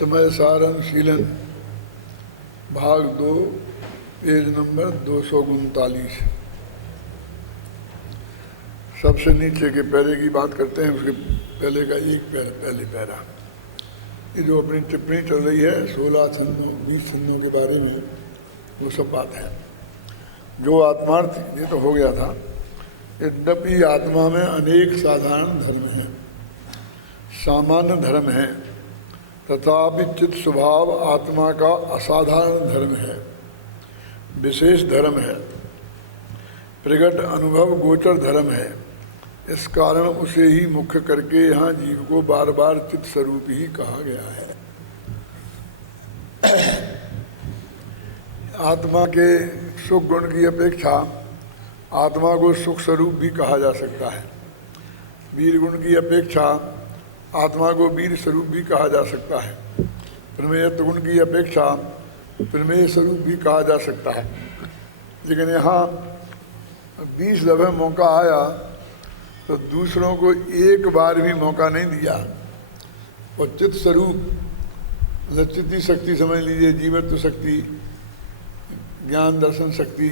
समय सार शीलन भाग 2 पेज नंबर 239। सबसे नीचे के पैरे की बात करते हैं, उसके पहले का एक पहले पैरा। ये जो अपनी टिप्पणी चल रही है 16 छंदों 20 छंदों के बारे में, वो सब बात है। जो आत्मार्थ ये तो हो गया था। यद्यपि आत्मा में अनेक साधारण धर्म हैं, सामान्य धर्म है, तथापि चित्त स्वभाव आत्मा का असाधारण धर्म है, विशेष धर्म है, प्रगट अनुभव गोचर धर्म है। इस कारण उसे ही मुख्य करके यहाँ जीव को बार बार चित्त स्वरूप ही कहा गया है। आत्मा के सुख गुण की अपेक्षा आत्मा को सुख स्वरूप भी कहा जा सकता है। वीर गुण की अपेक्षा आत्मा को वीर स्वरूप भी कहा जा सकता है। प्रमेयत्व गुण की अपेक्षा प्रमेय स्वरूप भी कहा जा सकता है। लेकिन यहाँ 20 दफे मौका आया तो दूसरों को एक बार भी मौका नहीं दिया। और चित्त स्वरूप लचिति शक्ति समझ लीजिए, जीवत्व शक्ति, ज्ञान दर्शन शक्ति,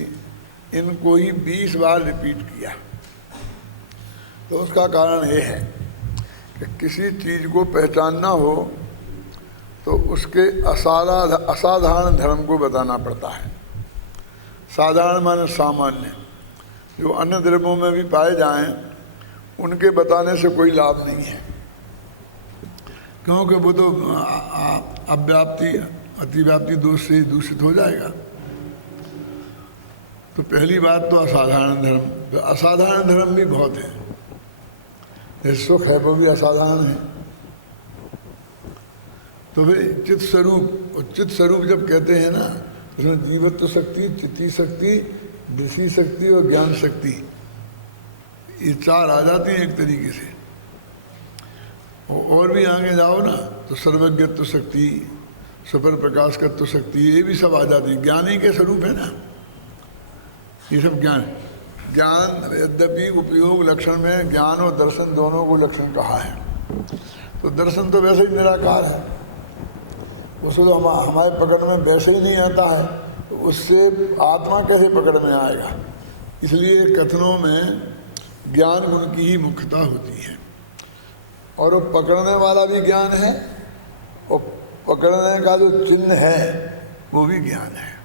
इनको ही 20 बार रिपीट किया। तो उसका कारण ये है कि किसी चीज़ को पहचानना हो तो उसके असाधारण धर्म को बताना पड़ता है। साधारण माने सामान्य, जो अन्य धर्मों में भी पाए जाएं, उनके बताने से कोई लाभ नहीं है, क्योंकि वो तो अव्याप्ति अतिव्याप्ति दोष से ही दूषित हो जाएगा। तो पहली बात तो असाधारण धर्म। तो असाधारण धर्म भी बहुत है। जैसे सुख है वो भी असाधारण है। तो वे चित्त स्वरूप, और चित्त स्वरूप जब कहते हैं ना, उसमें जीवत्व शक्ति, चित्ती शक्ति, दृष्टि शक्ति और ज्ञान शक्ति, ये 4 आ जाती हैं एक तरीके से। और भी आगे जाओ ना तो सर्वज्ञत्व शक्ति, सुपर प्रकाशकत्व शक्ति, ये भी सब आ जाती है। ज्ञानी के स्वरूप है ना ये सब। ज्ञान यद्यपि उपयोग लक्षण में ज्ञान और दर्शन दोनों को लक्षण कहा है। तो दर्शन तो वैसे ही निराकार है, उसको तो हमारे पकड़ में वैसे ही नहीं आता है, तो उससे आत्मा कैसे पकड़ में आएगा। इसलिए कथनों में ज्ञान गुण की ही मुख्यता होती है। और वो पकड़ने वाला भी ज्ञान है, और पकड़ने का जो चिन्ह है वो भी ज्ञान है।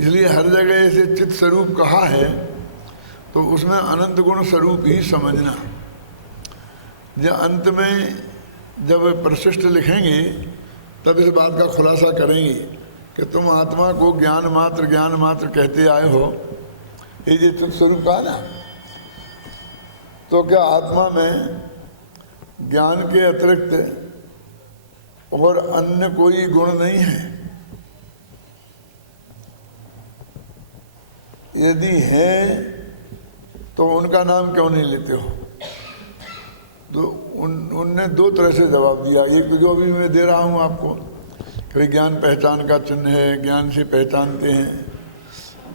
इसलिए हर जगह इसे चित्त स्वरूप कहा है, तो उसमें अनंत गुण स्वरूप ही समझना। जब अंत में जब प्रशिष्ट लिखेंगे तब इस बात का खुलासा करेंगे कि तुम आत्मा को ज्ञान मात्र कहते आए हो, ये जो चित्त स्वरूप कहा ना, तो क्या आत्मा में ज्ञान के अतिरिक्त और अन्य कोई गुण नहीं है? यदि है तो उनका नाम क्यों नहीं लेते हो? तो उनने 2 तरह से जवाब दिया। एक तो जो अभी मैं दे रहा हूँ आपको, कि ज्ञान पहचान का चिन्ह है, ज्ञान से पहचानते हैं।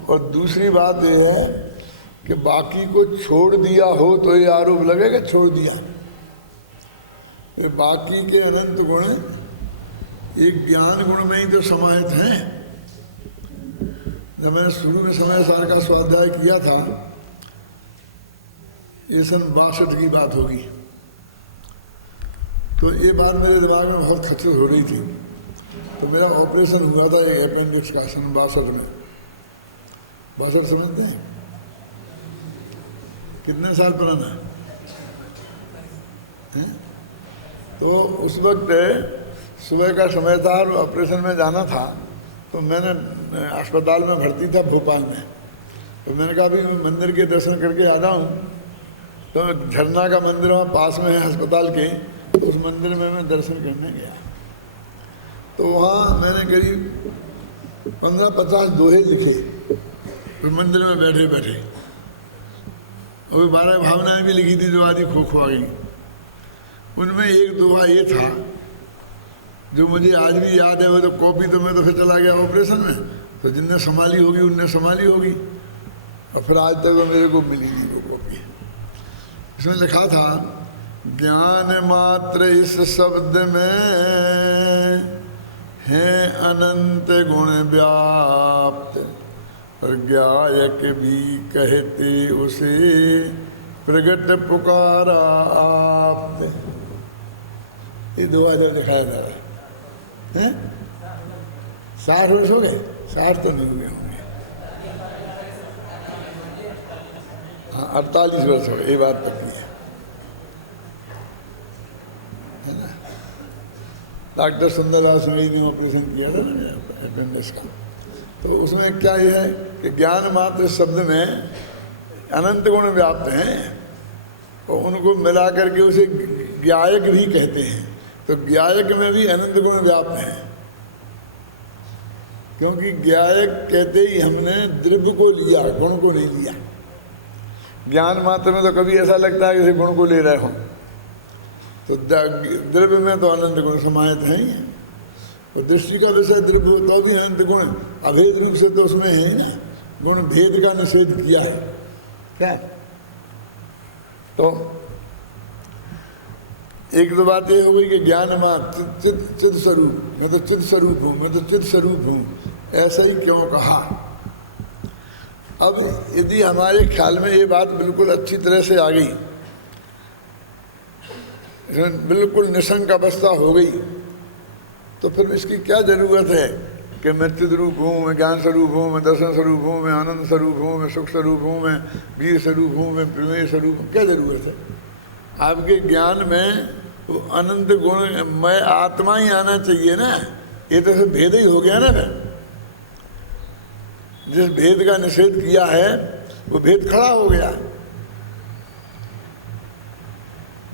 और दूसरी बात यह है कि बाकी को छोड़ दिया हो तो ये आरोप लगेगा छोड़ दिया। बाकी के अनंत गुण एक ज्ञान गुण में ही तो समाहित हैं। जब मैंने शुरू में समय सार का स्वाध्याय किया था, ये सन 62 की बात होगी, तो ये बात मेरे दिमाग में बहुत खचत हो रही थी। तो मेरा ऑपरेशन हुआ था एक अपेंडिक्स का सन 62 में। 62 समझते हैं कितने साल पुराना है? तो उस वक्त सुबह का समय था और ऑपरेशन में जाना था। तो मैंने अस्पताल में भर्ती था भोपाल में। तो मैंने कहा अभी मैं मंदिर के दर्शन करके आ रहा हूँ। तो झरना का मंदिर वहाँ पास में है अस्पताल के, उस मंदिर में मैं दर्शन करने गया। तो वहाँ मैंने करीब 15-50 दोहे लिखे उस मंदिर में बैठे बैठे। और 12 भावनाएं भी लिखी थी जो आदि खो आ गई। उनमें एक दोहा ये था जो मुझे आज भी याद है। वो तो कॉपी तो मैं तो फिर चला गया ऑपरेशन में, तो जिनने संभाली होगी उनने संभाली होगी, और फिर आज तक वो मेरे को मिली नहीं वो कॉपी। इसमें लिखा था ज्ञान मात्र इस शब्द में है अनंत गुण व्याप्त, और गायक भी कहते उसे प्रगट पुकारा आप। ये 2000 दिखाया जा रहा है। 60 वर्ष हो गए? 60 तो नहीं हुए होंगे। हाँ 48 वर्ष हो गए, ये बात पक्की है ना। डॉक्टर सुंदरलाल सुमई ने ऑपरेशन किया था ना अपेंडिक्स का, तो उसमें क्या ये है कि ज्ञान मात्र शब्द में अनंत गुण व्याप्त हैं, और उनको मिला करके उसे ज्ञायक भी कहते हैं। तो ज्ञायक में भी अनंत गुण व्याप्त हैं, क्योंकि ज्ञायक कहते ही हमने द्रव्य को लिया, गुण को नहीं लिया। ज्ञान मात्र में तो कभी ऐसा लगता है कि गुण को ले रहे हो, तो द्रव्य में तो अनंत गुण समाहित हैं ही। और दृष्टि का विषय द्रव्य हो तो भी अनंत गुण अभेद रूप से तो उसमें है ना, गुण भेद का निषेध किया है क्या। तो एक तो बात ये हो गई कि ज्ञान मात्र चिद स्वरूप, मैं तो चिद स्वरूप हूँ, मैं तो चिद स्वरूप हूँ, ऐसा ही क्यों कहा। अब यदि हमारे ख्याल में ये बात बिल्कुल अच्छी तरह से आ गई, बिल्कुल निशंक अवस्था हो गई, तो फिर इसकी क्या ज़रूरत है कि मैं चिद रूप हूँ, मैं ज्ञान स्वरूप हूँ, मैं दर्शन स्वरूप हूँ, मैं आनंद स्वरूप हूँ, मैं सुख स्वरूप हूँ, मैं वीर स्वरूप हूँ, मैं प्रमेय स्वरूप हूँ। क्या ज़रूरत है? आपके ज्ञान में वो अनंत गुण, मैं आत्मा ही आना चाहिए ना। ये तो फिर भेद ही हो गया ना। फिर जिस भेद का निषेध किया है वो भेद खड़ा हो गया।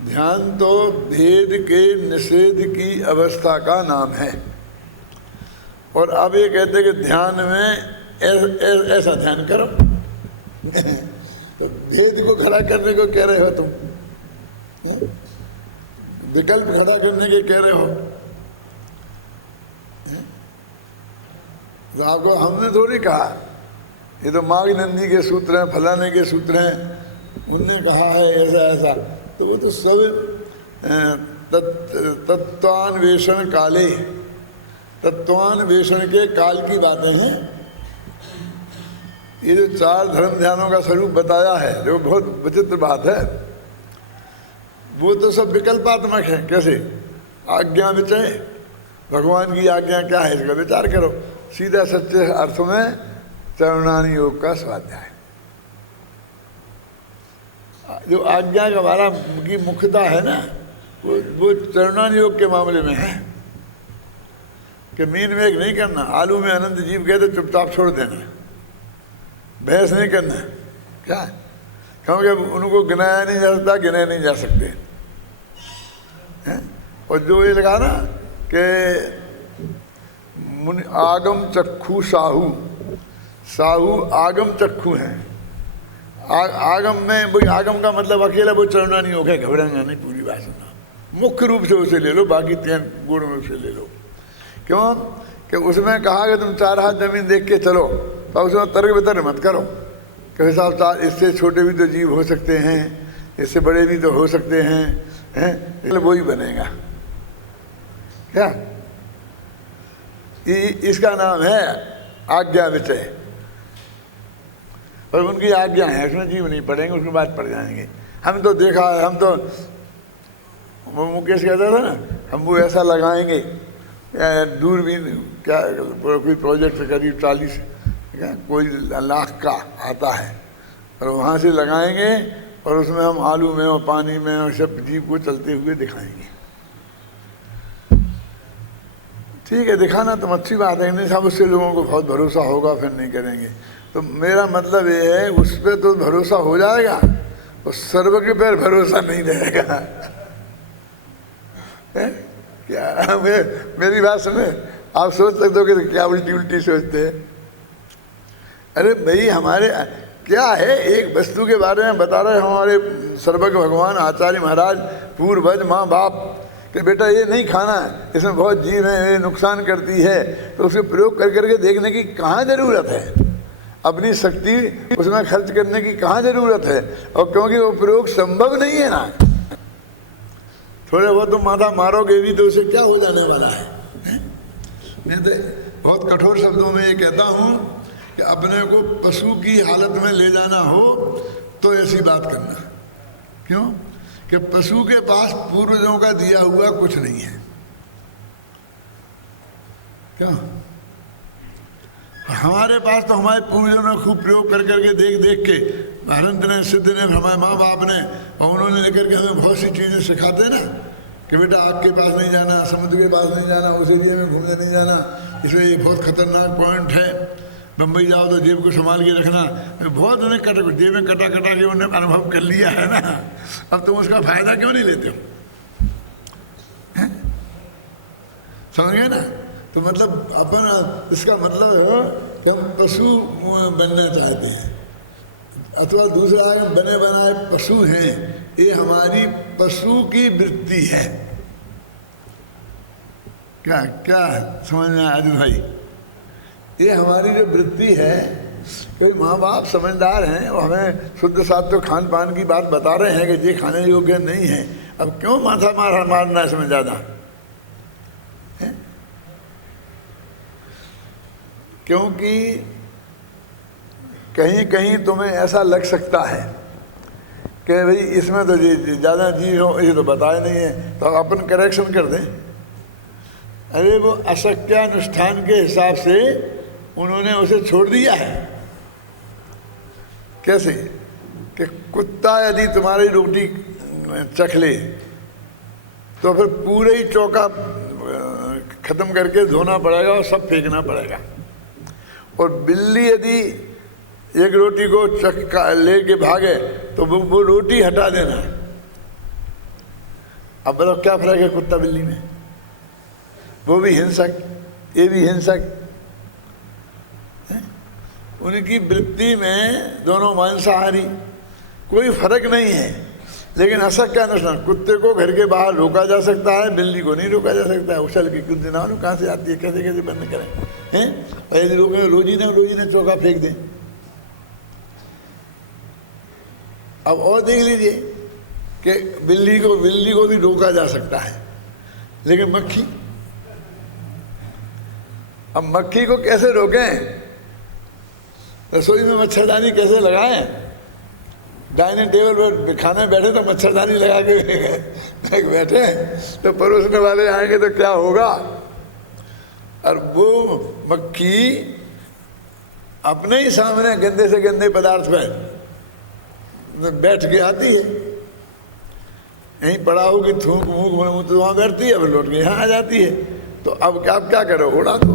ध्यान तो भेद के निषेध की अवस्था का नाम है। और अब ये कहते कि ध्यान में ऐसा ध्यान करो तो भेद को खड़ा करने को कह रहे हो तुम, विकल्प खड़ा करने के कह रहे हो। तो आपको हमने थोड़ी कहा, ये तो माघनंदी के सूत्र हैं, फलाने के सूत्र हैं, उनने कहा है ऐसा ऐसा। तो वो तो सब तत्वान्वेषण काले, तत्वान्वेषण के काल की बातें हैं। ये जो 4 धर्म ध्यानों का स्वरूप बताया है, जो बहुत विचित्र बात है, वो तो सब विकल्पात्मक है। कैसे? आज्ञा विचय, भगवान की आज्ञा क्या है इसका विचार करो। सीधा सच्चे अर्थ में चरणानी योग का स्वाध्याय, जो आज्ञा का हमारा की मुख्यता है ना, वो चरणानी योग के मामले में है कि मीन वेग नहीं करना। आलू में अनंत जीव कहते चुपचाप छोड़ देना, बहस नहीं करना। क्या? क्योंकि उनको गिनाया नहीं जा सकता, गिनाए नहीं जा सकते हैं। और जो ये लगा ना कि मुनि आगम चक्षु साहू, साहू आगम चक्षु हैं। आगम में वही, आगम का मतलब अकेला वो चरणानी योग है, घबराना नहीं, पूरी बात सुना। मुख्य रूप से उसे ले लो, बाकी 3 गुण में उसे ले लो। क्यों कि उसमें कहा कि तुम 4 हाथ जमीन देख के चलो, तो उसमें तर्क वितर्क मत करो कि साहब इससे छोटे भी तो जीव हो सकते हैं, इससे बड़े भी तो हो सकते हैं, वही बनेगा क्या। इसका नाम है आज्ञा विचय। और उनकी आज्ञा है, उसमें जीव नहीं पड़ेंगे, उसके बाद पड़ जाएंगे। हम तो देखा है, हम तो मुकेश कहता था ना, हम वो ऐसा लगाएंगे दूरबीन, क्या कोई प्रोजेक्ट करीब 40 कोई लाख का आता है, और वहाँ से लगाएंगे और उसमें हम आलू में और पानी में और सब जीव को चलते हुए दिखाएंगे। ठीक है, दिखाना तो अच्छी बात है, नहीं साहब उससे लोगों को बहुत भरोसा होगा, फिर नहीं करेंगे। तो मेरा मतलब ये है, उस पर तो भरोसा हो जाएगा, उस सर्व के पर भरोसा नहीं रहेगा। क्या मेरी बात सुने? आप सोच सकते हो कि क्या उल्टी उल्टी सोचते हैं। अरे भाई, हमारे क्या है, एक वस्तु के बारे में बता रहे हमारे सर्वज्ञ भगवान आचार्य महाराज, पूर्वज माँ बाप, कि बेटा ये नहीं खाना, इसमें बहुत जीव है, ये नुकसान करती है। तो उसके प्रयोग कर करके देखने की कहाँ ज़रूरत है? अपनी शक्ति उसमें खर्च करने की कहाँ ज़रूरत है? और क्योंकि वो प्रयोग संभव नहीं है ना, थोड़े बहुत तुम माथा मारोगे भी तो उसे क्या हो जाने वाला है? मैं तो बहुत कठोर शब्दों में ये कहता हूँ कि अपने को पशु की हालत में ले जाना हो तो ऐसी बात करना। क्यों? कि पशु के पास पूर्वजों का दिया हुआ कुछ नहीं है। क्यों? हमारे पास तो हमारे पूर्वजों ने खूब प्रयोग कर करके देख देख के, महंत ने, सिद्ध ने, हमारे माँ बाप ने, और उन्होंने लेकर के हमें बहुत सी चीज़ें सिखाते ना कि बेटा आग के पास नहीं जाना, समुद्र के पास नहीं जाना, उस एरिया में घूमने नहीं जाना, इसलिए ये बहुत खतरनाक पॉइंट है। बम्बई जाओ तो जेब को संभाल के रखना। बहुत उन्हें जेब में कटा कटा के उन्हें अनुभव कर लिया है ना, अब तुम उसका फायदा क्यों नहीं लेते हो? समझ गए ना? तो मतलब अपन, इसका मतलब है कि हम पशु बनना चाहते हैं, अथवा दूसरा हम बने बनाए पशु हैं। ये हमारी पशु की वृत्ति है। क्या क्या समझ में आया भाई? ये हमारी जो वृत्ति है, कोई माँ बाप समझदार हैं और हमें शुद्ध सात्विक खान पान की बात बता रहे हैं कि ये खाने योग्य नहीं है, अब क्यों माथा मारना है इसमें ज़्यादा? क्योंकि कहीं कहीं तुम्हें ऐसा लग सकता है कि भाई इसमें तो ज़्यादा चीज़ हो, ये तो बताया नहीं है, तो अपन करेक्शन कर दें। अरे वो अशक्यानुष्ठान के हिसाब से उन्होंने उसे छोड़ दिया है। कैसे? कि कुत्ता यदि तुम्हारी रोटी चख ले तो फिर पूरे ही चौका खत्म करके धोना पड़ेगा और सब फेंकना पड़ेगा। और बिल्ली यदि एक रोटी को ले के भागे तो वो रोटी हटा देना। अब बताओ क्या फर्क है कुत्ता बिल्ली में? वो भी हिंसक, ये भी हिंसक। उनकी वृत्ति में दोनों मांसाहारी, कोई फर्क नहीं है। लेकिन अशक्य अनुष्ठान, कुत्ते को घर के बाहर रोका जा सकता है, बिल्ली को नहीं रोका जा सकता है। उछल के कुछ दिन आलू कहाँ से आती है, कैसे कैसे बंद करें हैं? और यदि रोके रोजी ने चौका फेंक दें। अब और देख लीजिए कि बिल्ली को भी रोका जा सकता है, लेकिन मक्खी, अब मक्खी को कैसे रोकें? रसोई में मच्छरदानी कैसे लगाएं? डाइनिंग टेबल पर खाने बैठे तो मच्छरदानी लगा के बैठे तो परोसने वाले आएंगे तो क्या होगा? और वो मक्खी अपने ही सामने गंदे से गंदे पदार्थ पर बैठ के आती है। यहीं पड़ा हो कि थूक मूक तो वहाँ बैठती है, अब लौट के यहाँ आ जाती है। तो अब आप क्या करो? उड़ा दो,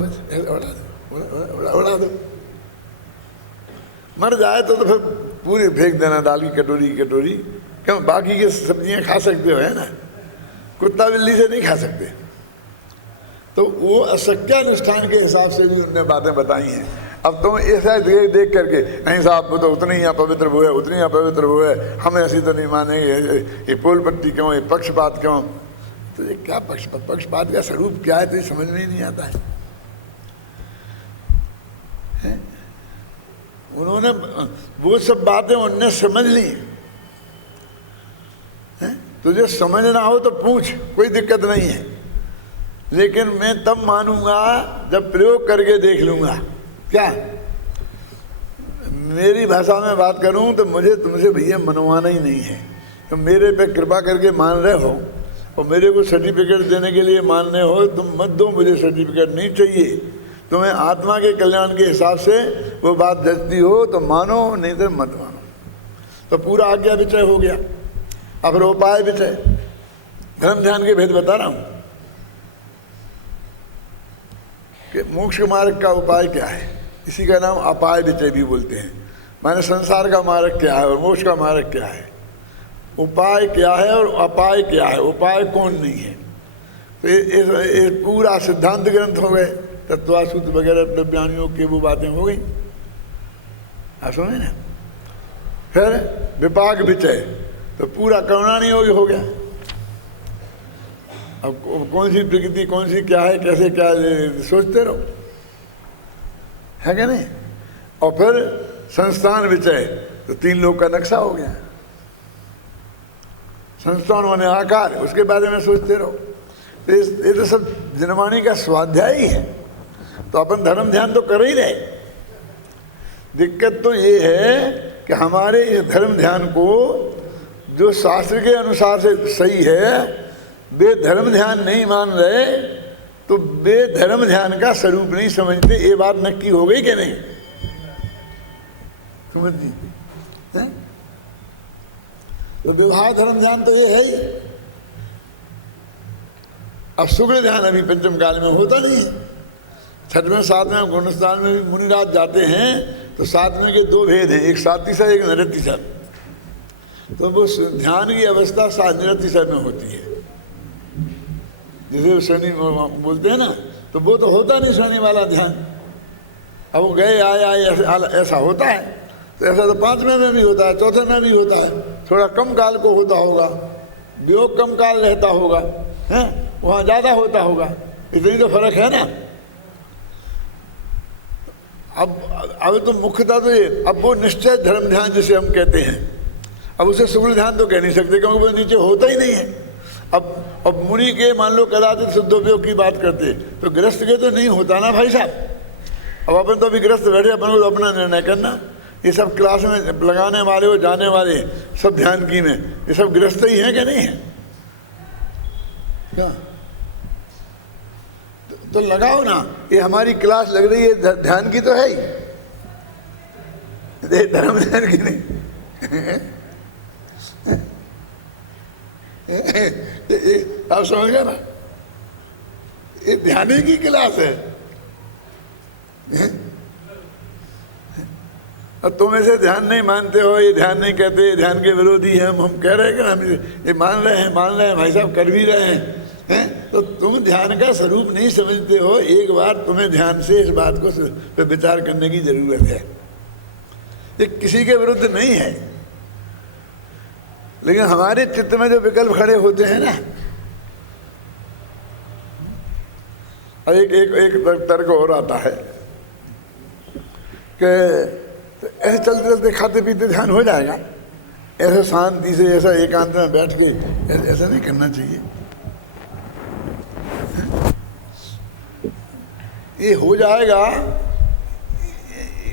उड़ा दो। मर जाए तो फिर पूरी फेंक देना, दाल की कटोरी। क्यों? बाकी की सब्जियां खा सकते हो, है ना? कुत्ता बिल्ली से नहीं खा सकते। तो वो अशक्यानुष्ठान के हिसाब से भी उन्होंने बातें बताई हैं। अब तुम ऐसा देख करके नहीं साहब वो तो उतनी ही अपवित्र हुए, उतनी ही अपवित्र हुए, हमें ऐसी तो नहीं मानेंगे, ये पोल पट्टी क्यों, ये पक्षपात क्यों? तो ये क्या पक्षपात का स्वरूप क्या है तो ये समझ में ही नहीं आता है। उन्होंने वो सब बातें उनने समझ ली। तुझे समझना हो तो पूछ, कोई दिक्कत नहीं है, लेकिन मैं तब मानूंगा जब प्रयोग करके देख लूंगा। क्या मेरी भाषा में बात करूं तो मुझे तुमसे भैया मनवाना ही नहीं है। तो मेरे पे कृपा करके मान रहे हो और मेरे को सर्टिफिकेट देने के लिए मानने हो, तुम मत दो, मुझे सर्टिफिकेट नहीं चाहिए। तुम्हें आत्मा के कल्याण के हिसाब से वो बात जचती हो तो मानो, नहीं तो मत मानो। तो पूरा आज्ञा विचय हो गया। अब उपाय विचय, धर्म ध्यान के भेद बता रहा हूं कि मोक्ष मार्ग का उपाय क्या है। इसी का नाम अपाय विचय भी बोलते हैं। माने संसार का मार्ग क्या है और मोक्ष का मार्ग क्या है, उपाय क्या है और अपाय क्या है, उपाय कौन नहीं है। तो ये पूरा सिद्धांत ग्रंथ हो गए, तत्वासूत्र वगैरह प्रज्ञानियों की वो बातें हो गई। आप समझे ना? फिर विपाक विचय, तो पूरा करुणानी हो गया। अब कौन सी प्रकृति कौन सी क्या है, कैसे क्या सोचते रहो, है क्या नहीं? और फिर संस्थान विचय, तो 3 लोग का नक्शा हो गया। संस्थान माने आकार, उसके बारे में सोचते रहो। तो ये तो सब जनवाणी का स्वाध्याय ही है। तो अपन धर्म ध्यान तो कर ही रहे। दिक्कत तो ये है कि हमारे इस धर्म ध्यान को जो शास्त्र के अनुसार से सही है, वे धर्म ध्यान नहीं मान रहे, तो वे धर्म ध्यान का स्वरूप नहीं समझते। ये बात नक्की हो गई कि नहीं? समझ ली? तो व्यवहार धर्म ध्यान तो ये है ही। अब शुक्ल ध्यान अभी पंचम काल में होता नहीं। छठवें सातवें गुणस्थान में भी मुनिराज जाते हैं तो सातवें के दो भेद हैं, एक सातिसा एक निरतिसा। तो वो ध्यान की अवस्था निरतिसा में होती है, जैसे शनि बोलते हैं ना, तो वो तो होता नहीं शनि वाला ध्यान। अब वो गए आए ऐसा होता है। तो ऐसा तो पांचवें में भी होता है, चौथे में भी होता है। थोड़ा कम काल को होता होगा, वियोग कम काल रहता होगा, है वहाँ ज़्यादा होता होगा। इतनी तो फर्क है ना। अब तो मुख्यतः तो ये, अब वो निश्चय धर्म ध्यान जिसे हम कहते हैं, अब उसे शुक्ल ध्यान तो कह नहीं सकते क्योंकि वो नीचे होता ही नहीं है। अब मुनि के मान लो कदाचित शुद्धोपयोग की बात करते तो गृहस्थ के तो नहीं होता ना भाई साहब। अब अपन तो अभी गृहस्थ बैठे, अपन को अपना निर्णय करना। ये सब क्लास में लगाने वाले हो, जाने वाले सब ध्यान की में, ये सब गृहस्थ ही हैं कि नहीं है? क्या तो लगाओ ना, ये हमारी क्लास लग रही है ध्यान की तो है ही, धर्म ध्यान की नहीं। आप समझ गए ना, ये ध्यान की क्लास है। और तुम ऐसे ध्यान नहीं मानते हो, ये ध्यान नहीं कहते, ये ध्यान के विरोधी हैं। हम कह रहे हैं कि हम ये मान रहे हैं भाई साहब, कर भी रहे हैं। तो तुम ध्यान का स्वरूप नहीं समझते हो। एक बार तुम्हें ध्यान से इस बात को पे विचार करने की जरूरत है। ये किसी के विरुद्ध नहीं है, लेकिन हमारे चित्त में जो विकल्प खड़े होते हैं ना, और एक तर्क और आता है कि ऐसे चलते चलते खाते पीते ध्यान हो जाएगा, ऐसा शांति से, ऐसा एकांत में बैठ के ऐसा नहीं करना चाहिए। ये हो जाएगा,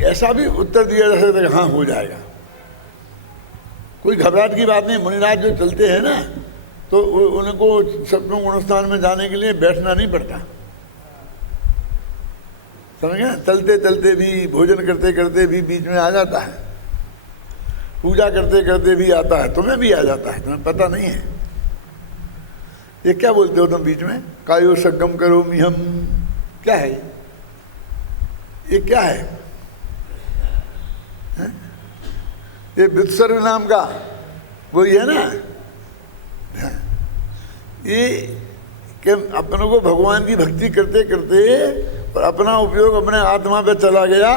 ऐसा भी उत्तर दिया जा सकता है, हाँ हो जाएगा, कोई घबराहट की बात नहीं। मुनिराज जो चलते हैं ना, तो उनको सप्तम गुणस्थान में जाने के लिए बैठना नहीं पड़ता, समझ गए? चलते चलते भी, भोजन करते करते भी बीच में आ जाता है, पूजा करते करते भी आता है, तुम्हें भी आ जाता है, तुम्हें पता नहीं है। ये क्या बोलते हो तुम बीच में? कायो सगम करो हम, क्या है ये? क्या है? ये वित्सर्ग नाम का वही है ना। ये कि अपनों को भगवान की भक्ति करते करते और अपना उपयोग अपने आत्मा पे चला गया,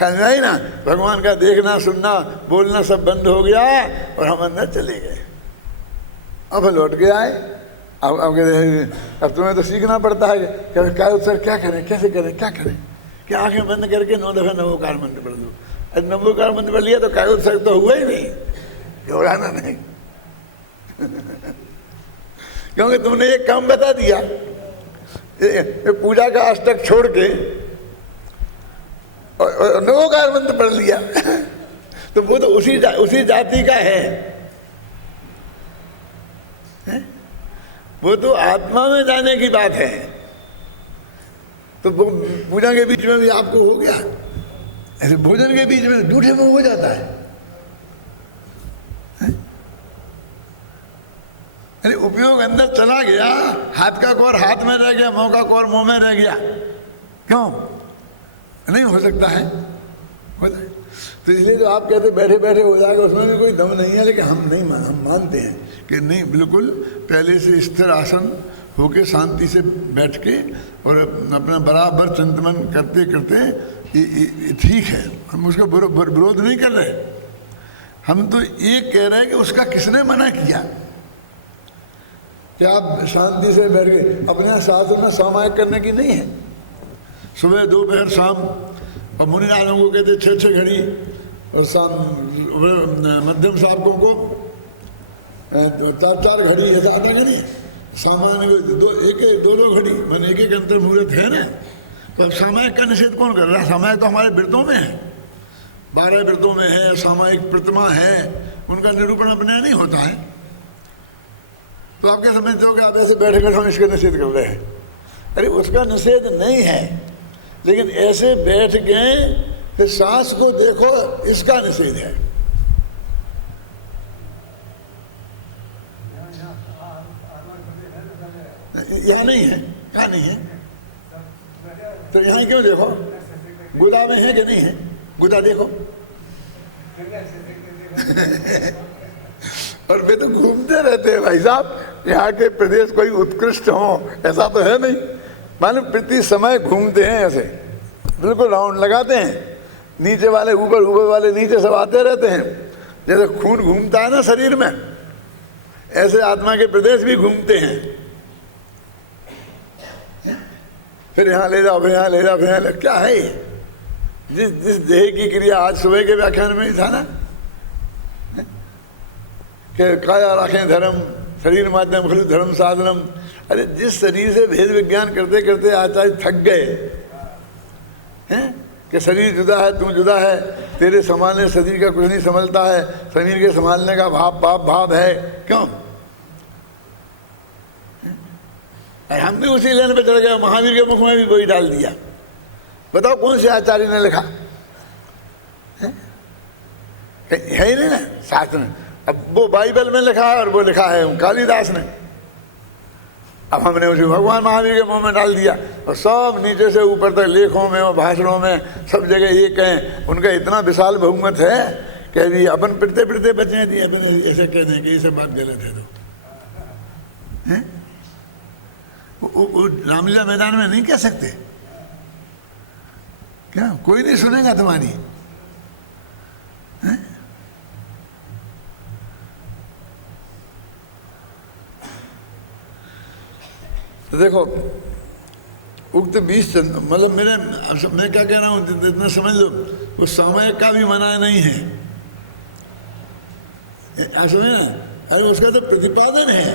समझा ही ना? भगवान का देखना, सुनना, बोलना सब बंद हो गया और हम अंदर चले गए। अब लौट के आए। अब तुम्हें तो सीखना पड़ता है कि क्या उत्सर क्या करें, कैसे करें, क्या करें। कि आंखें बंद करके 9 दफे नवोकार मंत्र पढ़ दो। अब नवोकार मंत्र पढ़ लिया तो काय उत्सर तो हुआ ही नहीं, घबराना नहीं। क्योंकि तुमने एक काम बता दिया, पूजा का अष्टक छोड़ के और नवोकार मंत्र पढ़ लिया। तो वो तो उसी जाति का है, वो तो आत्मा में जाने की बात है। तो पूजा के बीच में भी आपको हो गया, ऐसे भोजन के बीच में जूठे में हो जाता है। अरे उपयोग अंदर चला गया, हाथ का कौर हाथ में रह गया, मुंह का कौर मुंह में रह गया। क्यों नहीं हो सकता है? तो इसलिए तो आप कहते बैठे बैठे हो जाएगा, उसमें भी कोई दम नहीं है। लेकिन हम मानते हैं कि नहीं, बिल्कुल पहले से स्थिर आसन होके शांति से बैठ के और अपना बराबर चिंतन करते करते ये ठीक है। हम उसका विरोध नहीं कर रहे, हम तो ये कह रहे हैं कि उसका किसने मना किया कि आप शांति से बैठ के। अपने शास्त्र में सामायिक करने की नहीं है, सुबह दोपहर शाम। और मुनिराजों को कहते 6-6 घड़ी, और शाम मध्यम साधकों को चार चार घड़ी ऐसा आता कि नहीं, सामान्य दो दो घड़ी मैंने एक अंतर मुहूर्त है ना। तो अब सामायिक का निषेध कौन कर रहा है? सामायिक तो हमारे व्रतों में है, 12 व्रतों में है, सामायिक प्रतिमा है, उनका निरूपण अपने नहीं होता है। तो आप क्या समझते हो कि आप ऐसे बैठ कर हम इसका निषेध कर रहे हैं? अरे उसका निषेध नहीं है, लेकिन ऐसे बैठ गए फिर सांस को देखो, इसका निषेध है। यहाँ नहीं है, कहाँ नहीं है? तो यहाँ क्यों देखो? गुदा में है कि नहीं है? गुदा देखो। और वे तो घूमते रहते हैं भाई साहब, यहाँ के प्रदेश कोई उत्कृष्ट हो ऐसा तो है नहीं। मालूम प्रति समय घूमते हैं ऐसे, बिल्कुल राउंड लगाते हैं, नीचे वाले ऊपर, ऊपर वाले नीचे, सब आते रहते हैं। जैसे खून घूमता है ना शरीर में, ऐसे आत्मा के प्रदेश भी घूमते हैं। फिर यहाँ ले जाओ, फिर यहाँ ले जाओ, फिर यहाँ ले, क्या है ये? जिस देह की क्रिया आज सुबह के व्याख्यान में ही था ना कि काया राखें धर्म, शरीर माध्यम खलु धर्म साधनम। अरे जिस शरीर से भेद विज्ञान करते करते आचार्य थक गए हैं कि शरीर जुदा है, तू जुदा है, तेरे संभालने शरीर का कुछ नहीं संभलता है, शरीर के संभालने का भाव है। क्यों? हम भी उसी लाइन पे चढ़ गए, महावीर के मुख में भी वही डाल दिया। बताओ कौन से आचार्य ने लिखा है ही नहीं ना शास्त्र में। अब वो बाइबल में लिखा है और वो लिखा है कालिदास ने। अब हमने उसे भगवान महावीर के मुंह में डाल दिया, और सब नीचे से ऊपर तक लेखों में और भाषणों में सब जगह ये कहें। उनका इतना विशाल बहुमत है कह दी अपन पिटते पिटते बचे दिए, अपन ऐसा कह दें कि ये सब बात गलत है। तो रामलीला मैदान में नहीं कह सकते क्या? कोई नहीं सुनेगा तुम्हारी। तो देखो उक्त 20 मतलब मैं क्या कह रहा हूँ इतना समझ लो, वो सामयिक का भी मना नहीं है, समझे ना? अरे उसका तो प्रतिपादन है,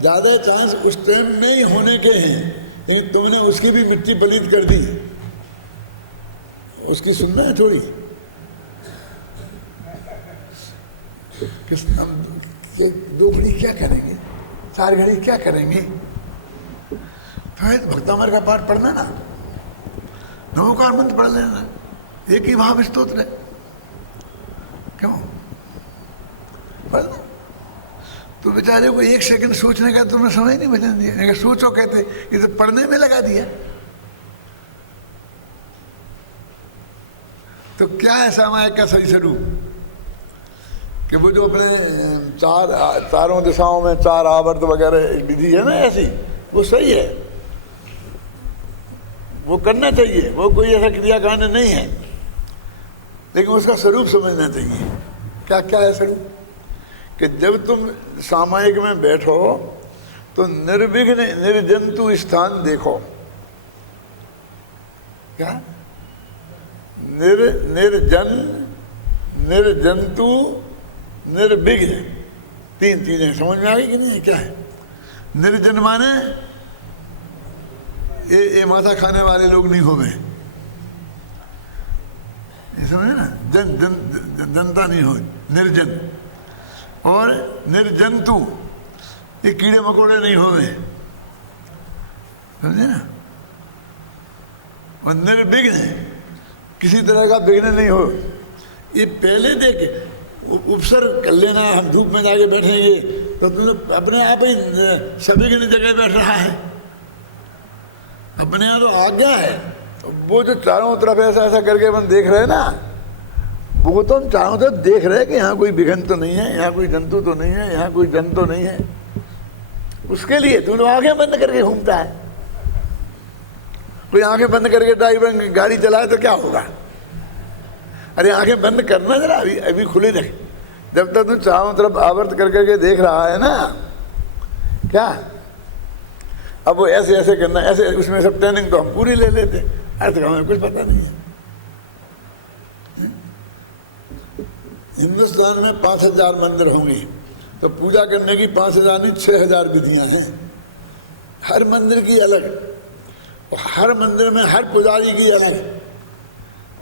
ज्यादा चांस उस टाइम में ही होने के हैं, लेकिन तुमने उसकी भी मिट्टी पलीत कर दी। उसकी सुनना है थोड़ी, दो घड़ी क्या करेंगे, 4 घड़ी क्या करेंगे? तो भक्तामर का पाठ पढ़ना ना, नवोकार मंत्र पढ़ लेना, एक ही भाव स्तोत्र है, क्यों पढ़ना? तो बेचारे को 1 सेकंड सोचने का तुमने समय नहीं बचने दिया। अगर सोचो कहते ये तो पढ़ने में लगा दिया। तो क्या है सामायिक का सही स्वरूप? कि वो जो अपने चारों दिशाओं में 4 आवर्त वगैरह विधि है ना ऐसी, वो सही है, वो करना चाहिए, वो कोई ऐसा क्रियाकांड नहीं है, लेकिन उसका स्वरूप समझना चाहिए। क्या क्या है स्वरूप? कि जब तुम सामायिक में बैठो तो निर्विघ्न निर्जंतु स्थान देखो। क्या? निर्जन, निर्जंतु, निर्विघ्न, 3 चीजें समझ में आ गई कि नहीं? क्या है निर्जन? माने ये माथा खाने वाले लोग नहीं हो गए, समझे ना? जनता नहीं हो, निर्जन। और निर्जंतु, ये कीड़े मकोड़े नहीं हो गए, समझे ना? और निर्विघ्न, किसी तरह का विघ्न नहीं हो। ये पहले देख उपसर्ग कर लेना, हम धूप में जाके बैठेंगे तो तुम लोग अपने आप ही सविघ्न जगह बैठ रहा है, अपने यहाँ तो आज्ञा है। वो जो चारों तरफ ऐसा ऐसा करके अपन देख रहे हैं ना, वो तो हम चारों तरफ देख रहे हैं कि यहाँ कोई विघ्न तो नहीं है, यहाँ कोई जंतु तो नहीं है, यहाँ कोई जन तो नहीं है। उसके लिए तू लोग आंखें बंद करके घूमता है। कोई आंखें बंद करके ड्राइवर गाड़ी चलाए तो क्या होगा? अरे आंखें बंद करना जरा, अभी खुली रख। जब तक तू चारों तरफ आवर्त कर करके देख रहा है ना, क्या अब वो ऐसे ऐसे करना, ऐसे उसमें सब ट्रेनिंग तो हम पूरी ले लेते, अर्थ का हमें कुछ पता नहीं है। हिंदुस्तान में 5000 मंदिर होंगे, तो पूजा करने की 5000 नहीं 6000 विधियां हैं, हर मंदिर की अलग, और हर मंदिर में हर पुजारी की अलग,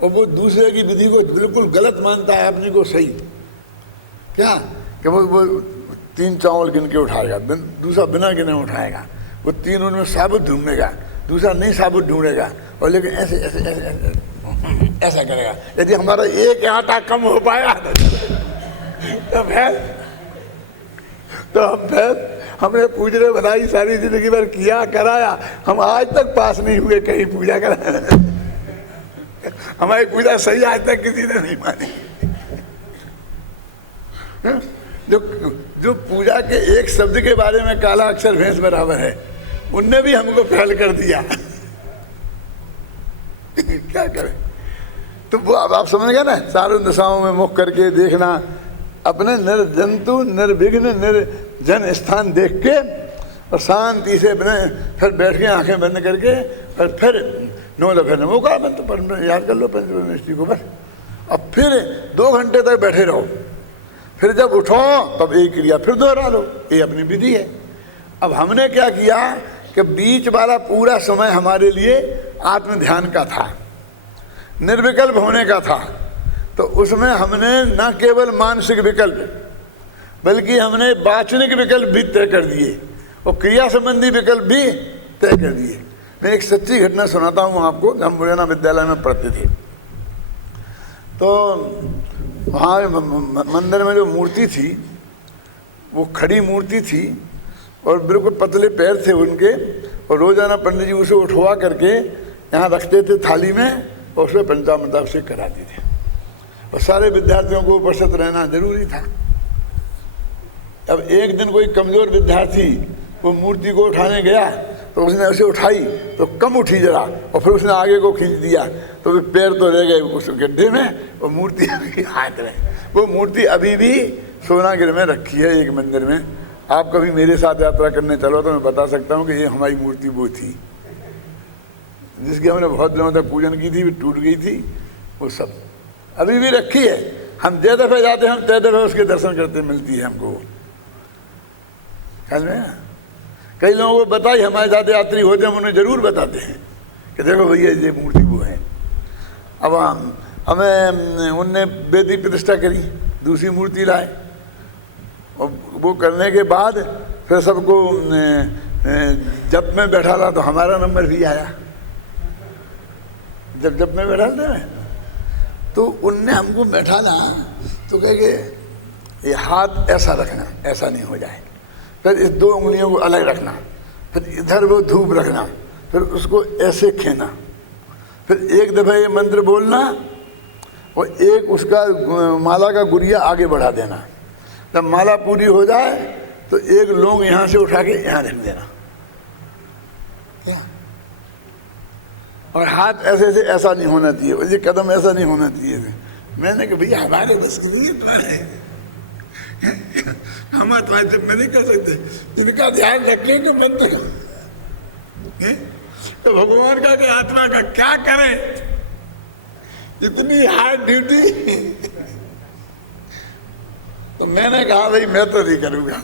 और वो दूसरे की विधि को बिल्कुल गलत मानता है, अपने को सही। क्या कि वो 3 चावल गिन के उठाएगा, दूसरा बिना गिने उठाएगा, वो 3 उनमें साबुत ढूंढेगा, दूसरा नहीं साबुत ढूंढेगा, और लेकिन ऐसे ऐसे ऐसे ऐसे ऐसा करेगा। यदि हमारा एक आटा कम हो पाया तो हमने पूज रहे बनाई सारी जिंदगी भर किया कराया, हम आज तक पास नहीं हुए कहीं पूजा करा। हमारी पूजा सही आज तक किसी ने नहीं मानी। जो पूजा के एक शब्द के बारे में काला अक्षर भैंस बराबर है, उनने भी हमको फेल कर दिया। क्या करें? तो वो अब आप समझ गए ना, चारों दिशाओं में मुख करके देखना, अपने निर्जंतु निर्विघ्न निर्जन स्थान देख के और शांति से अपने फिर बैठ के आंखें बंद करके और फिर 9 दफे नमो का मंत्र पढ़ याद कर लो पंचमी को बस। अब फिर 2 घंटे तक बैठे रहो, फिर जब उठो तब एक क्रिया फिर दोहरा लो, ये अपनी विधि है। अब हमने क्या किया कि बीच वाला पूरा समय हमारे लिए आत्म ध्यान का था, निर्विकल्प होने का था, तो उसमें हमने न केवल मानसिक विकल्प बल्कि हमने वाचनिक विकल्प भी तय कर दिए और क्रिया संबंधी विकल्प भी तय कर दिए। मैं एक सच्ची घटना सुनाता हूँ आपको। हम मुरैना विद्यालय में पढ़ते थे, तो वहाँ मंदिर में जो मूर्ति थी वो खड़ी मूर्ति थी और बिल्कुल पतले पैर थे उनके, और रोजाना पंडित जी उसे उठवा करके यहाँ रखते थे थाली में और उसमें पंचामृताभिषेक कराते थे, और सारे विद्यार्थियों को उपस्थित रहना जरूरी था। अब एक दिन कोई कमजोर विद्यार्थी वो मूर्ति को उठाने गया तो उसने उसे उठाई तो कम उठी जरा, और फिर उसने आगे को खींच दिया तो पैर तो रह गए उस गड्ढे में, और मूर्ति हाथ में। वो मूर्ति अभी भी सोनागिर में रखी है एक मंदिर में। आप कभी मेरे साथ यात्रा करने चलो तो मैं बता सकता हूँ कि ये हमारी मूर्ति वो थी जिसकी हमने बहुत दिनों तक पूजन की थी, टूट गई थी, वो सब अभी भी रखी है। हम जय दफे जाते हैं, हम तय दफे उसके दर्शन करते मिलती है हमको। समझ में? कई लोगों को बताई, हमारे साथ यात्री होते हैं, हम उन्हें जरूर बताते हैं कि देखो भैया ये मूर्ति वो है। अब हमें उनने वेदी प्रतिष्ठा करी, दूसरी मूर्ति लाए, और वो करने के बाद फिर सबको जब में बैठा ला तो हमारा नंबर भी आया। जब में बैठा था तो उनने हमको बैठाना तो कहे ये हाथ ऐसा रखना, ऐसा नहीं हो जाए, फिर इस 2 उंगलियों को अलग रखना, फिर इधर वो धूप रखना, फिर उसको ऐसे खेना, फिर एक दफ़ा ये मंत्र बोलना और एक उसका माला का गुरिया आगे बढ़ा देना। जब माला पूरी हो जाए तो एक लौंग यहाँ से उठा के यहाँ रख देना, क्या? और हाथ ऐसे ऐसे ऐसा नहीं होना चाहिए, ये कदम ऐसा नहीं होना चाहिए। मैंने कहा भैया हमारे बस की नहीं है, हम तुम्हारे में नहीं कर सकते, इनका ध्यान रखें कि मंत्र तो भगवान का कि आत्मा का क्या करें, इतनी हार्ड ड्यूटी। तो मैंने कहा भाई मैं तो नहीं करूँगा,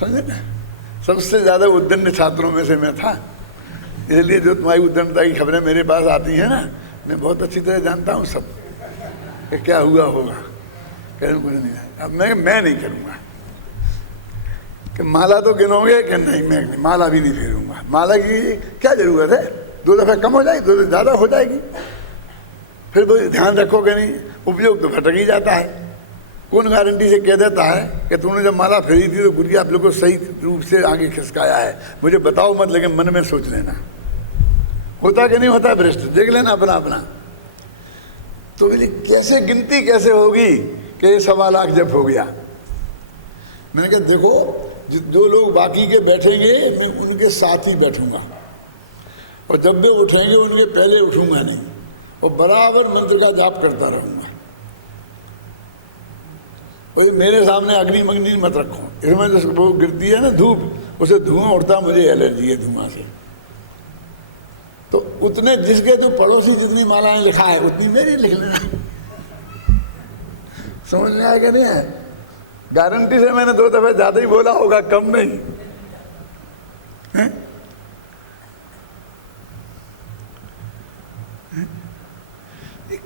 समझे ना। सबसे ज़्यादा उद्दंड छात्रों में से मैं था, इसलिए जो तुम्हारी उद्दंडता की खबरें मेरे पास आती हैं ना, मैं बहुत अच्छी तरह जानता हूँ सब कि क्या हुआ होगा। कहने कुछ नहीं है। अब मैं नहीं करूँगा कि माला तो गिनोगे कि नहीं, मैं माला भी नहीं फेरूँगा। माला की क्या ज़रूरत है, 2 दफ़े कम हो जाएगी, 2 दफ़े ज़्यादा हो जाएगी, फिर वो ध्यान रखोगे नहीं, उपयोग तो भटक ही जाता है। कौन गारंटी से कह देता है कि तुमने जब माला फेरी थी तो गुड़िया आप लोग को सही रूप से आगे खिसकाया है, मुझे बताओ मत, लेकिन मन में सोच लेना होता कि नहीं होता, भ्रष्ट देख लेना अपना अपना। तो बोले कैसे गिनती कैसे होगी कि 1.25 लाख जब हो गया। मैंने कहा देखो जो लोग बाकी के बैठेंगे मैं उनके साथ ही बैठूंगा, और जब वे उठेंगे उनके पहले उठूंगा नहीं, और बराबर मंत्र का जाप करता रहूँगा। और मेरे सामने अग्नि मग्नि मत रखो, इसमें जो वो गिरती है ना धूप, उसे धुआं उड़ता, मुझे एलर्जी है धुआं से। तो उतने जिसके जो पड़ोसी जितनी मालाएं लिखा है उतनी मेरी लिख लेना। समझ में आएगा नहीं है? गारंटी से मैंने 2 दफे ज्यादा ही बोला होगा, कम नहीं है?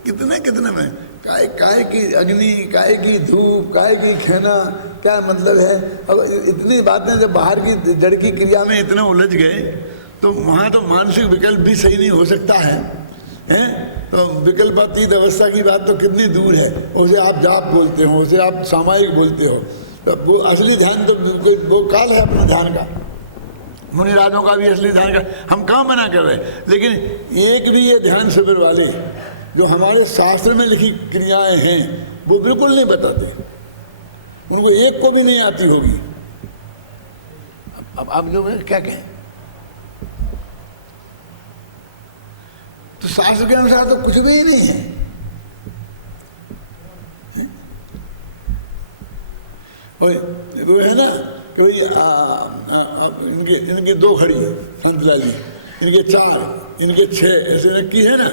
कितने कितने में काय की अग्नि, काय की धूप, काय की खेना, क्या मतलब है? अब इतनी बातें जब बाहर की जड़ की क्रिया में इतने उलझ गए तो वहाँ तो मानसिक विकल्प भी सही नहीं हो सकता है, हैं? तो विकल्पातीत अवस्था की बात तो कितनी दूर है। उसे आप जाप बोलते हो, उसे आप सामायिक बोलते हो, तो वो असली ध्यान तो वो काल है अपना ध्यान का, मुनि राजों का भी असली ध्यान का। हम कहाँ मना कर रहे हैं, लेकिन एक भी ये ध्यान शिविर वाले जो हमारे शास्त्र में लिखी क्रियाएं हैं वो बिल्कुल नहीं बताते, उनको एक को भी नहीं आती होगी। अब आप जो क्या कहें, तो शास्त्र के अनुसार तो कुछ भी ही नहीं है। वो है ना कि भाई इनके 2 घड़ी संत लाली, इनके 4, इनके 6 ऐसे रखी है ना।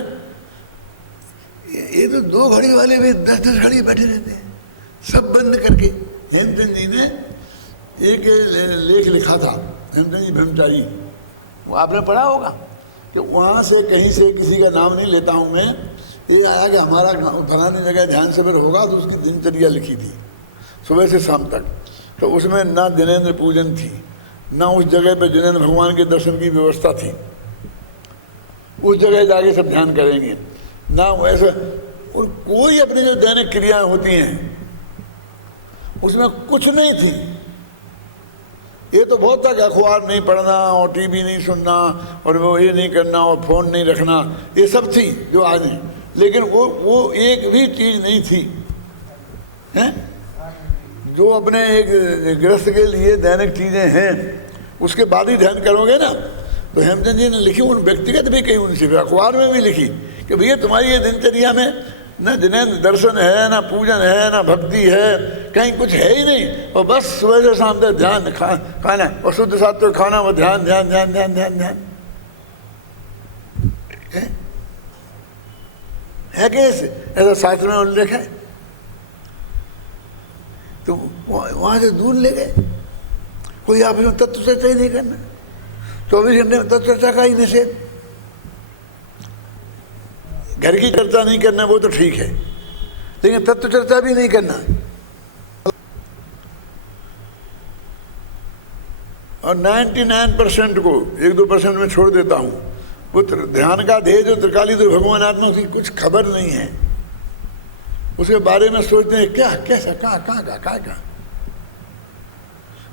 ये तो 2 घड़ी वाले भी 10-10 घड़ी बैठे रहते हैं, सब बंद करके। हेमचंद जी ने एक लेख लिखा था, हेमचंद जी ब्रह्मचारी, वो आपने पढ़ा होगा कि वहाँ से कहीं से किसी का नाम नहीं लेता हूँ मैं, ये आया कि हमारा फलानी जगह ध्यान शिविर होगा, तो उसकी दिनचर्या लिखी थी सुबह से शाम तक। तो उसमें ना जिनेंद्र पूजन थी, ना उस जगह पे जिनेंद्र भगवान के दर्शन की व्यवस्था थी, उस जगह जाके सब ध्यान करेंगे ना वैसे। और कोई अपनी जो दैनिक क्रियाएं होती हैं उसमें कुछ नहीं थी। ये तो बहुत था कि अखबार नहीं पढ़ना और टीवी नहीं सुनना और वो ये नहीं करना और फोन नहीं रखना, ये सब थी जो आज है, लेकिन वो एक भी चीज नहीं थी, हैं? जो अपने एक गृहस्थ के लिए दैनिक चीजें हैं उसके बाद ही ध्यान करोगे ना। तो हेमचंद जी ने लिखी, उन व्यक्तिगत भी कही, उनसे अखबार में भी लिखी कि भैया तुम्हारी ये दिनचर्या में न जिन्हें दर्शन है, ना पूजन है, ना भक्ति है, कहीं कुछ है ही नहीं, और बस सुबह से शाम तक ध्यान खाना और शुद्ध सात्विक खाना, वो ध्यान ध्यान ध्यान ध्यान ध्यान ध्यान है कि ऐसा शास्त्र में उल्लेख है? तो वहां से दूर ले गए। कोई आपने तत्व चर्चा ही नहीं करना, 24 घंटे में तत्व चर्चा का ही निषेध। घर की चर्चा नहीं करना वो तो ठीक है, लेकिन तत्व चर्चा भी नहीं करना। और 99% को 1-2% में छोड़ देता हूं, वो ध्यान का ध्येय जो त्रिकालीधर भगवान आत्मा, उसकी कुछ खबर नहीं है, उसके बारे में सोचते हैं क्या, कैसा, कहाँ।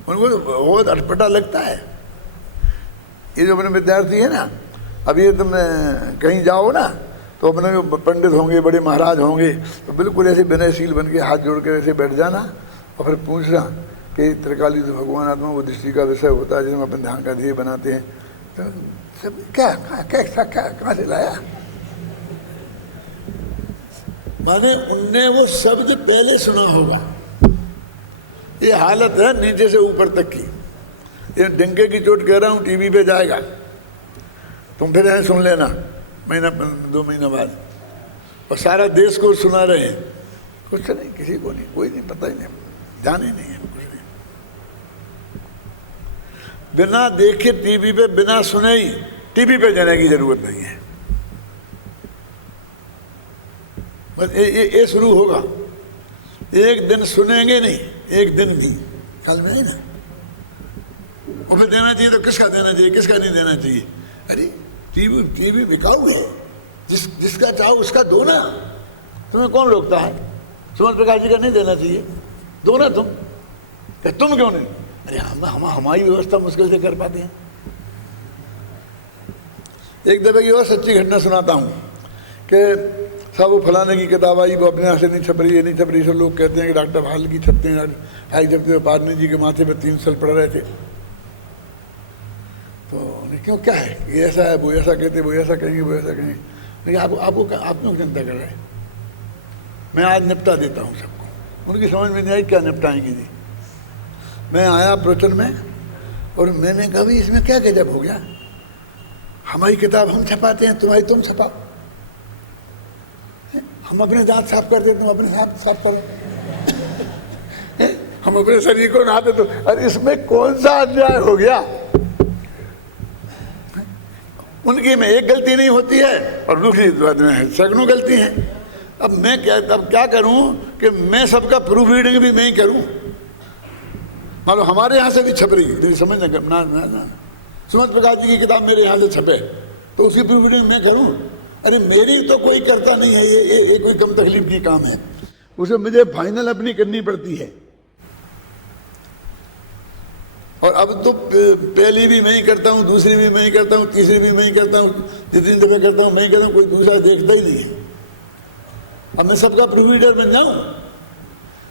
उनको तो बहुत अटपटा लगता है। ये जो अपने विद्यार्थी है ना, अब ये तुम कहीं जाओ ना तो अपने जो पंडित होंगे, बड़े महाराज होंगे, तो बिल्कुल ऐसे विनयशील बन के हाथ जोड़ के ऐसे बैठ जाना और फिर पूछना कि त्रिकालीधर भगवान आत्मा वो दृष्टि का विषय होता है जिसमें अपन ध्यान का ध्येय बनाते हैं। तो सब क्या कहाँ से लाया? माने उनने वो शब्द पहले सुना होगा। ये हालत है नीचे से ऊपर तक की। ये डंके की चोट कह रहा हूँ, टीवी पे जाएगा, तुम फिर यहाँ सुन लेना महीना 2 महीना बाद, और सारा देश को सुना रहे हैं। कुछ नहीं, किसी को नहीं, कोई नहीं, पता ही नहीं, ध्यान ही नहीं है, कुछ नहीं। बिना देखे टीवी पे, बिना सुने ही टीवी पे जाने की जरूरत नहीं है। बस ये शुरू होगा। एक दिन सुनेंगे नहीं, एक दिन भी ख्याल में है ना। और फिर देना चाहिए तो किसका देना चाहिए, किसका नहीं देना चाहिए? अरे टीवी बिकाऊ है, जिसका चाहो उसका दो ना। तुम्हें कौन रोकता है? सुमन प्रकाश जी का नहीं देना चाहिए, दो ना तुम क्यों नहीं? अरे हमारी व्यवस्था मुश्किल से कर पाते हैं। एक दफे की और सच्ची घटना सुनाता हूँ कि साहब वो फलाने की किताब आई, वो अपने यहाँ से नहीं छप रही, ये नहीं छप रही। सब लोग कहते हैं कि डॉक्टर भाल की छपते हैं, ढाई छपते हैं। पारनी जी के माथे पर 3 साल पड़ रहे थे। तो क्यों, क्या है, ये ऐसा है, वो ऐसा कहते, वो ऐसा कहेंगे, वो ऐसा कहेंगे। लेकिन आप क्यों चिंता कर रहे हैं? मैं आज निपटा देता हूँ सबको। उनकी समझ में नहीं आई क्या निपटाएंगे जी। मैं आया प्रवचन में और मैंने कहा भी इसमें क्या गजब हो गया, हमारी किताब हम छपाते हैं, तुम्हारी तुम छपाओ। हम अपने दांत साफ करते, तुम अपने हाथ साफ करो। हम अपने शरीर को नहाते तो अरे इसमें कौन सा अन्याय हो गया? उनकी में एक गलती नहीं होती है और दूसरी बात में सैकड़ों गलती है। अब मैं क्या करूं कि मैं सबका प्रूफ रीडिंग भी मैं ही करूं? मान लो हमारे यहाँ से भी छप रही, समझ ना सुमंत प्रकाश जी की किताब मेरे यहाँ से छपे तो उसकी प्रूफ रीडिंग मैं करूं? अरे मेरी तो कोई करता नहीं है, ये कोई कम तकलीफ की काम है, उसे मुझे फाइनल अपनी करनी पड़ती है। और अब तो पहली भी मैं ही करता हूँ, दूसरी भी मैं ही करता हूँ, तीसरी भी मैं ही करता हूँ, तीन दफे करता हूँ मैं ही करता हूँ, कोई दूसरा देखता ही नहीं है। अब मैं सबका प्रूफ रीडर बन जाऊं?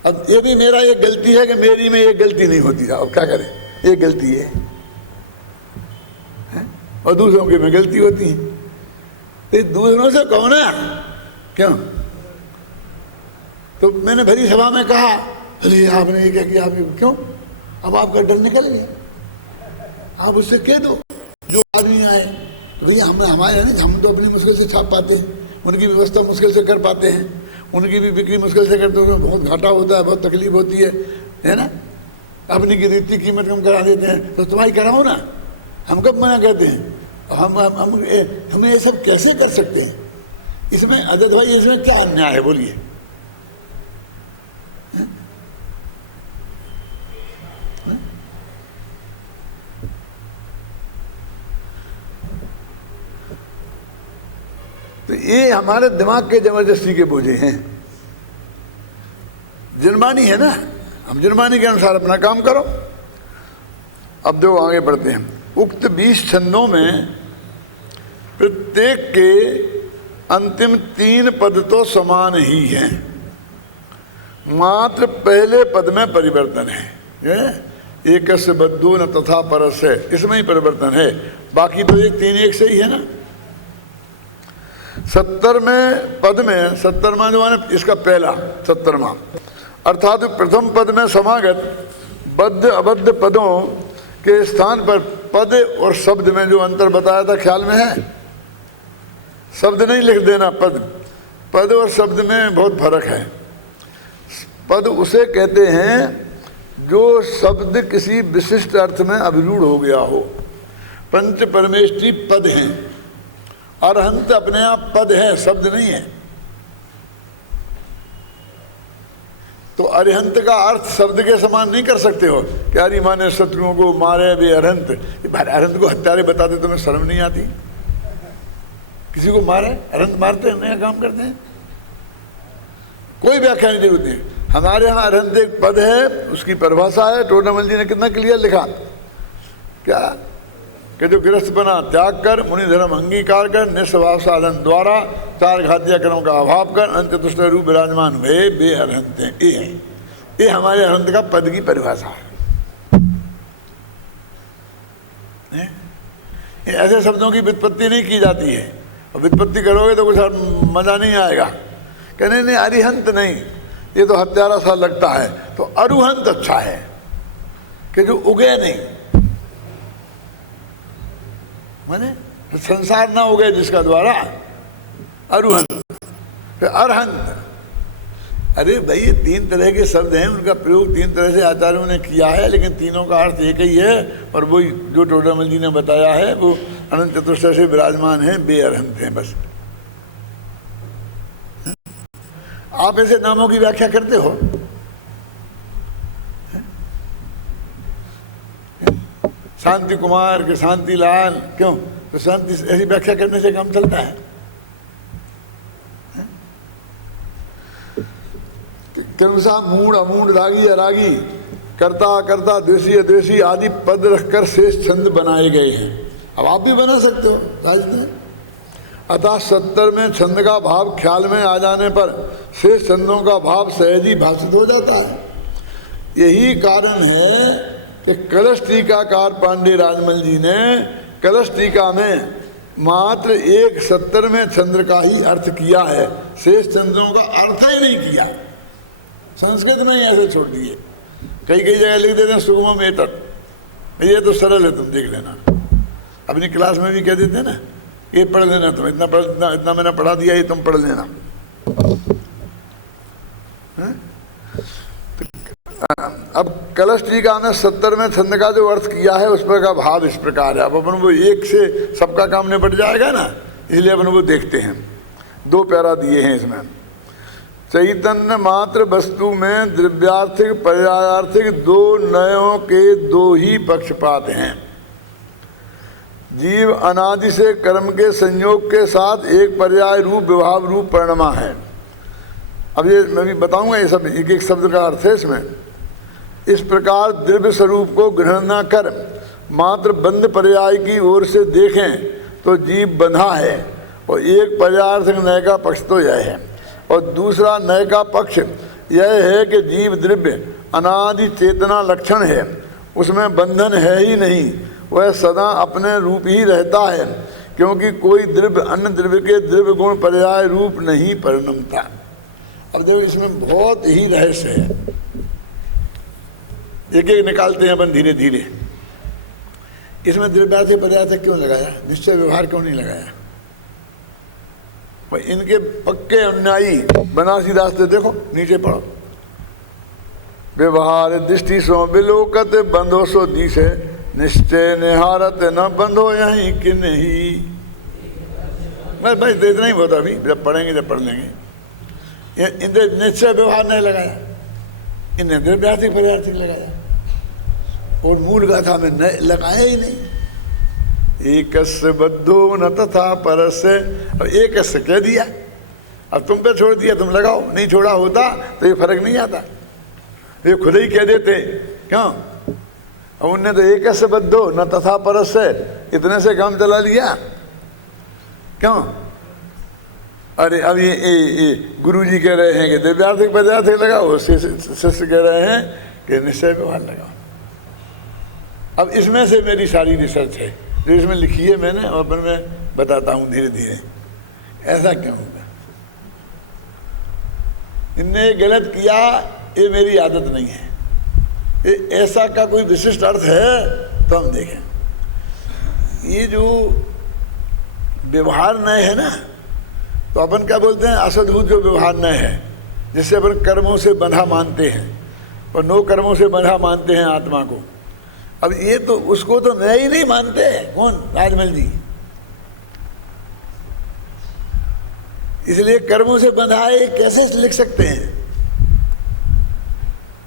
अब ये भी मेरा एक गलती है कि मेरी में एक गलती नहीं होती। अब क्या करें, एक गलती है और दूसरों की में गलती होती है। तो दूसरों से कहो ना क्यों? तो मैंने भरी सभा में कहा अरे आपने ये क्या किया, आप क्यों? अब आपका डर निकल गया, आप उससे कह दो जो आदमी आए तो भैया हमारे नहीं, हम तो अपनी मुश्किल से छाप पाते हैं, उनकी व्यवस्था मुश्किल से कर पाते हैं, उनकी भी बिक्री मुश्किल से करते हैं, बहुत घाटा होता है, बहुत तकलीफ होती है ना? अपनी की रीति कीमत कम करा देते हैं, तो तुम्हारी कराओ ना, हम कब मना करते हैं? हम ये सब कैसे कर सकते हैं? इसमें अजय भाई इसमें क्या अन्याय है बोलिए? तो ये हमारे दिमाग के जबरदस्ती के बोझे हैं। जुर्मानी है ना, हम जुर्मानी के अनुसार अपना काम करो। अब दो आगे बढ़ते हैं। उक्त 20 छंदों में प्रत्येक के अंतिम 3 पद तो समान ही हैं, मात्र पहले पद में परिवर्तन है। एकस्य बद्धो न तथा परस्य, इसमें ही परिवर्तन है, बाकी तो एक 3 एक से ही है ना। 70वें पद में, 70वां जो है इसका पहला 70वां, अर्थात प्रथम पद में समागत बद्ध अबद्ध पदों के स्थान पर पद और शब्द में जो अंतर बताया था ख्याल में है? शब्द नहीं लिख देना, पद और शब्द में बहुत फर्क है। पद उसे कहते हैं जो शब्द किसी विशिष्ट अर्थ में अभिरूढ़ हो गया हो। पंच परमेष्ठी पद हैं, अरहंत अपने आप पद है, शब्द नहीं है। तो अरिहंत का अर्थ शब्द के समान नहीं कर सकते हो कि अरे माने शत्रुओं को मारे भी अरहंत। अरहंत को हत्यारे बताते तुम्हें शर्म नहीं आती? किसी को मारे, अरहंत मारते हैं, नया काम करते हैं, कोई व्याख्या नहीं जरूरत नहीं। हमारे यहाँ अरहंत एक पद है, उसकी परिभाषा है, टोडामल जी ने कितना क्लियर लिखा क्या कि जो गृहस्थ बना त्याग कर, मुनि धर्म अंगीकार कर, निस्वभाव साधन द्वारा 4 घातीय कर्मों का अभाव कर, अंत चतुष्ट रूप विराजमान हुए बे अरहंत हैं। ये है, ये हमारे अरहंत का पद की परिभाषा है। ऐसे शब्दों की व्युत्पत्ति नहीं की जाती है, और व्युत्पत्ति करोगे तो कुछ मजा नहीं आएगा। कहने नहीं अरिहंत नहीं, ये तो हत्यारा सा लगता है, तो अरुहंत अच्छा है कि जो उगे नहीं, माने संसार ना उगे जिसका द्वारा, अरुहंत। फिर अरहंत, अरे भाई ये 3 तरह के शब्द हैं, उनका प्रयोग 3 तरह से आचार्यों ने किया है, लेकिन तीनों का अर्थ एक ही है, और वही जो टोडामल जी ने बताया है वो अनंत चतुष्टय से विराजमान है, बे अरहंत हैं बस। आप ऐसे नामों की व्याख्या करते हो? शांति कुमार के शांति लाल, क्यों? तो शांति ऐसी व्याख्या करने से काम चलता है? क्रमशः मूढ़ अमूढ़ रागी अरागी कर्ता अकर्ता द्वेषी अद्वेषी आदि पद रखकर शेष छंद बनाए गए हैं। अब आप भी बना सकते हो राजनीति। अतः 70वें छंद का भाव ख्याल में आ जाने पर शेष छंदों का भाव सहज ही भाषित हो जाता है। यही कारण है कि कलश टीकाकार पांडे राजमल जी ने कलश टीका में मात्र एक 70वें छंद का ही अर्थ किया है, शेष छंदों का अर्थ ही नहीं किया, संस्कृत में ही ऐसे छोड़ दिए। कई कई जगह लिख देते हैं सुगमम एतत्, ये तो सरल है, तुम देख लेना। अपनी क्लास में भी कह देते हैं ना, ये पढ़ लेना, तुम इतना मैंने पढ़ा दिया, ये तुम पढ़ लेना। अब कलश टीका में 70वें छंद का जो अर्थ किया है उस पर का भाव इस प्रकार है। अब अपन वो एक से सबका काम निपट जाएगा ना, इसलिए अपन वो देखते हैं। 2 पैरा दिए हैं इसमें। चैतन्य मात्र वस्तु में द्रव्यार्थिक पर्यायार्थिक 2 नयों के 2 ही पक्षपात हैं। जीव अनादि से कर्म के संयोग के साथ एक पर्याय रूप विभाव रूप परिणमा है। अब ये मैं भी बताऊंगा, ये सब एक एक शब्द का अर्थ है इसमें। इस प्रकार द्रव्य स्वरूप को ग्रहण न कर मात्र बंध पर्याय की ओर से देखें तो जीव बंधा है, और एक पर्यायार्थिक नय का पक्ष तो यह है, और दूसरा नय का पक्ष यह है कि जीव द्रव्य अनादि चेतना लक्षण है, उसमें बंधन है ही नहीं, वह सदा अपने रूप ही रहता है, क्योंकि कोई द्रव्य अन्य द्रव्य के द्रव्य गुण पर्याय रूप नहीं परिणमता। अब देखो इसमें बहुत ही रहस्य है, एक एक निकालते हैं अपन धीरे धीरे। इसमें द्रव्यार्थिक पर्यायार्थिक क्यों लगाया, निश्चय व्यवहार क्यों नहीं लगाया? भाई इनके पक्के अन्यायी बनारसी दास्ते देखो, नीचे पढ़ो। व्यवहार दृष्टि सो विलोकत बंधो सो दिशे, निश्चय निहारत न बंधो यहीं कि नहीं। बस भाई इतना ही बहुत, अभी जब पढ़ेंगे जब पढ़ लेंगे। इनने निश्चय व्यवहार नहीं लगाया, इन्हें द्रव्यार्थिक पर्यायार्थिक लगाया, और मूल गाथा में लगाया ही नहीं। एकस्य बद्धो न तथा परस्य, अब एकस्य कह दिया, अब तुम पे छोड़ दिया, तुम लगाओ, नहीं छोड़ा होता तो ये फर्क नहीं आता, ये खुद ही कह देते क्यों। अब उनने तो एकस्य बद्धो न तथा परस्य इतने से काम चला लिया क्यों। अरे अब ये गुरुजी कह रहे हैं कि द्रव्यार्थिक पर्यायार्थिक लगाओ, शिष्य कह रहे हैं कि निश्चय व्यवहार लगाओ। अब इसमें से मेरी सारी रिसर्च है जो इसमें लिखी है मैंने, और फिर मैं बताता हूँ धीरे धीरे ऐसा क्यों होगा। इनने गलत किया, ये मेरी आदत नहीं है, ये ऐसा का कोई विशिष्ट अर्थ है तो हम देखें। ये जो व्यवहार नय है ना, तो अपन क्या बोलते हैं, असद्भुत जो व्यवहार नय है, जिससे अपन कर्मों से बंधा मानते हैं और 9 कर्मों से बंधा मानते हैं आत्मा को। अब ये तो उसको तो नया ही नहीं मानते हैं, कौन, राजमल जी। इसलिए कर्मों से बंधाए कैसे लिख सकते हैं?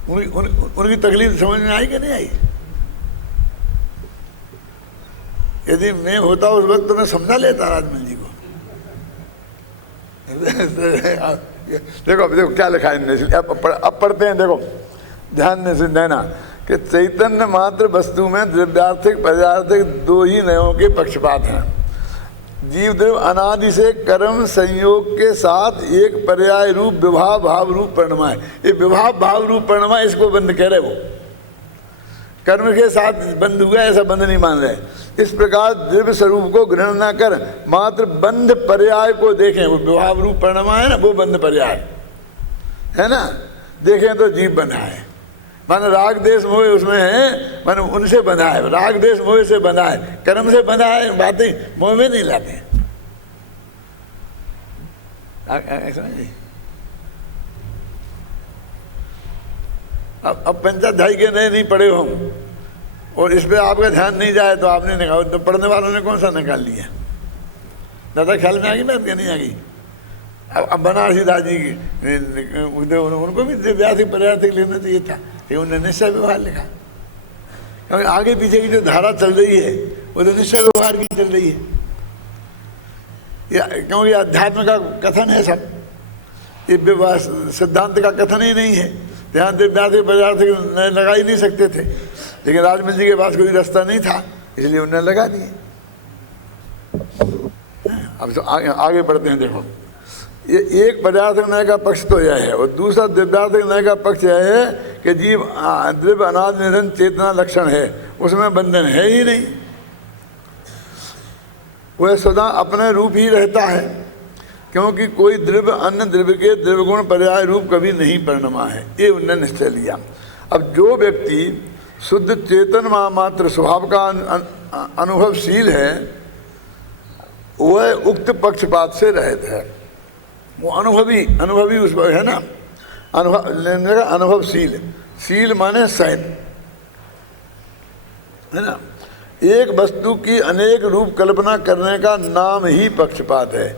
उनकी तकलीफ समझ में आई कि नहीं आई? यदि मैं होता उस वक्त तो मैं समझा लेता राजमल जी को। देखो अब देखो क्या लिखा है इनने, अब पढ़ते हैं, देखो ध्यान से देना कि चैतन्य मात्र वस्तु में द्रव्यार्थिक पर्यायार्थिक 2 ही नयों के पक्षपात हैं। जीव द्रव्य अनादि से कर्म संयोग के साथ एक पर्याय रूप विभाव भाव रूप परिणमा है। ये विभाव भाव रूप परिणमा, इसको बंद कह रहे, वो कर्म के साथ बंद हुआ ऐसा बंद नहीं मान रहे। इस प्रकार द्रव्य स्वरूप को ग्रहण न कर मात्र बंध पर्याय को देखें, वो विभाव रूप परिणमा है ना, वो बंध पर्याय है ना, देखें तो जीव बंधा है। माने राग देश मोह उसमें है, माने उनसे बंधा है, राग देश मोह से बंधा है, कर्म से बंधा है, बातें मोह में नहीं लाते हैं। अब पंचाध्यायी के नए नहीं पढ़े हो और इस पे आपका ध्यान नहीं जाए तो आपने निकाल, तो पढ़ने वालों ने कौन सा निकाल लिया? ज़्यादा ख्याल में आ गई बात क्या नहीं आ गई? अब बनारसी दादी उनको भी द्रव्यार्थिक पर्यायार्थिक लिखना चाहिए था, कि उन्होंने निश्चय व्यवहार लिखा, क्योंकि आगे पीछे की जो धारा चल रही है वो तो निश्चय व्यवहार की चल रही है, क्योंकि अध्यात्म का कथन है सब, ये सिद्धांत का कथन ही नहीं है। ध्यान द्रव्यार्थिक पर्यायार्थिक लगा ही नहीं सकते थे, लेकिन राजमल जी के पास कोई रास्ता नहीं था, इसलिए उन्होंने लगा दिए। अब तो आगे बढ़ते हैं। देखो ये एक पर्यायार्थिक न्याय का पक्ष तो यह है, और दूसरा द्रव्यार्थिक न्याय का पक्ष यह है कि जीव द्रव्य अनादि निरंतर चेतना लक्षण है, उसमें बंधन है ही नहीं, वह सदा अपने रूप ही रहता है, क्योंकि कोई द्रव्य अन्य द्रव्य के द्रव्य गुण पर्याय रूप कभी नहीं परिणमा है। ये उन्होंने निश्चय लिया। अब जो व्यक्ति शुद्ध चेतन मात्र स्वभाव का अनुभवशील है, वह उक्त पक्षपात से रहित है। वो अनुभवी उस पर है ना, अनुभवशील शील माने सहित, है ना। एक वस्तु की अनेक रूप कल्पना करने का नाम ही पक्षपात है।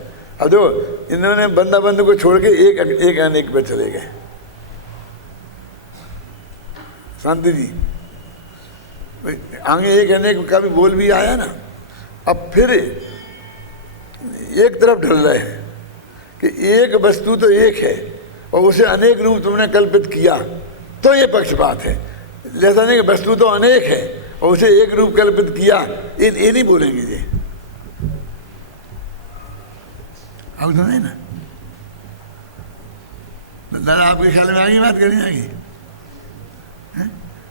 अब देखो इन्होंने बंदा बंधु को छोड़ के एक अनेक पे चले गए। शांति जी आगे एक अनेक का भी बोल भी आया ना। अब फिर एक तरफ ढल रहे हैं कि एक वस्तु तो एक है और उसे अनेक रूप तुमने कल्पित किया, तो ये पक्षपात है। जैसा नहीं कि वस्तु तो अनेक है और उसे एक रूप कल्पित किया, ये नहीं बोलेंगे जी। अब तो नहीं ना दादा, आपके ख्याल में आगे बात करनी आगे,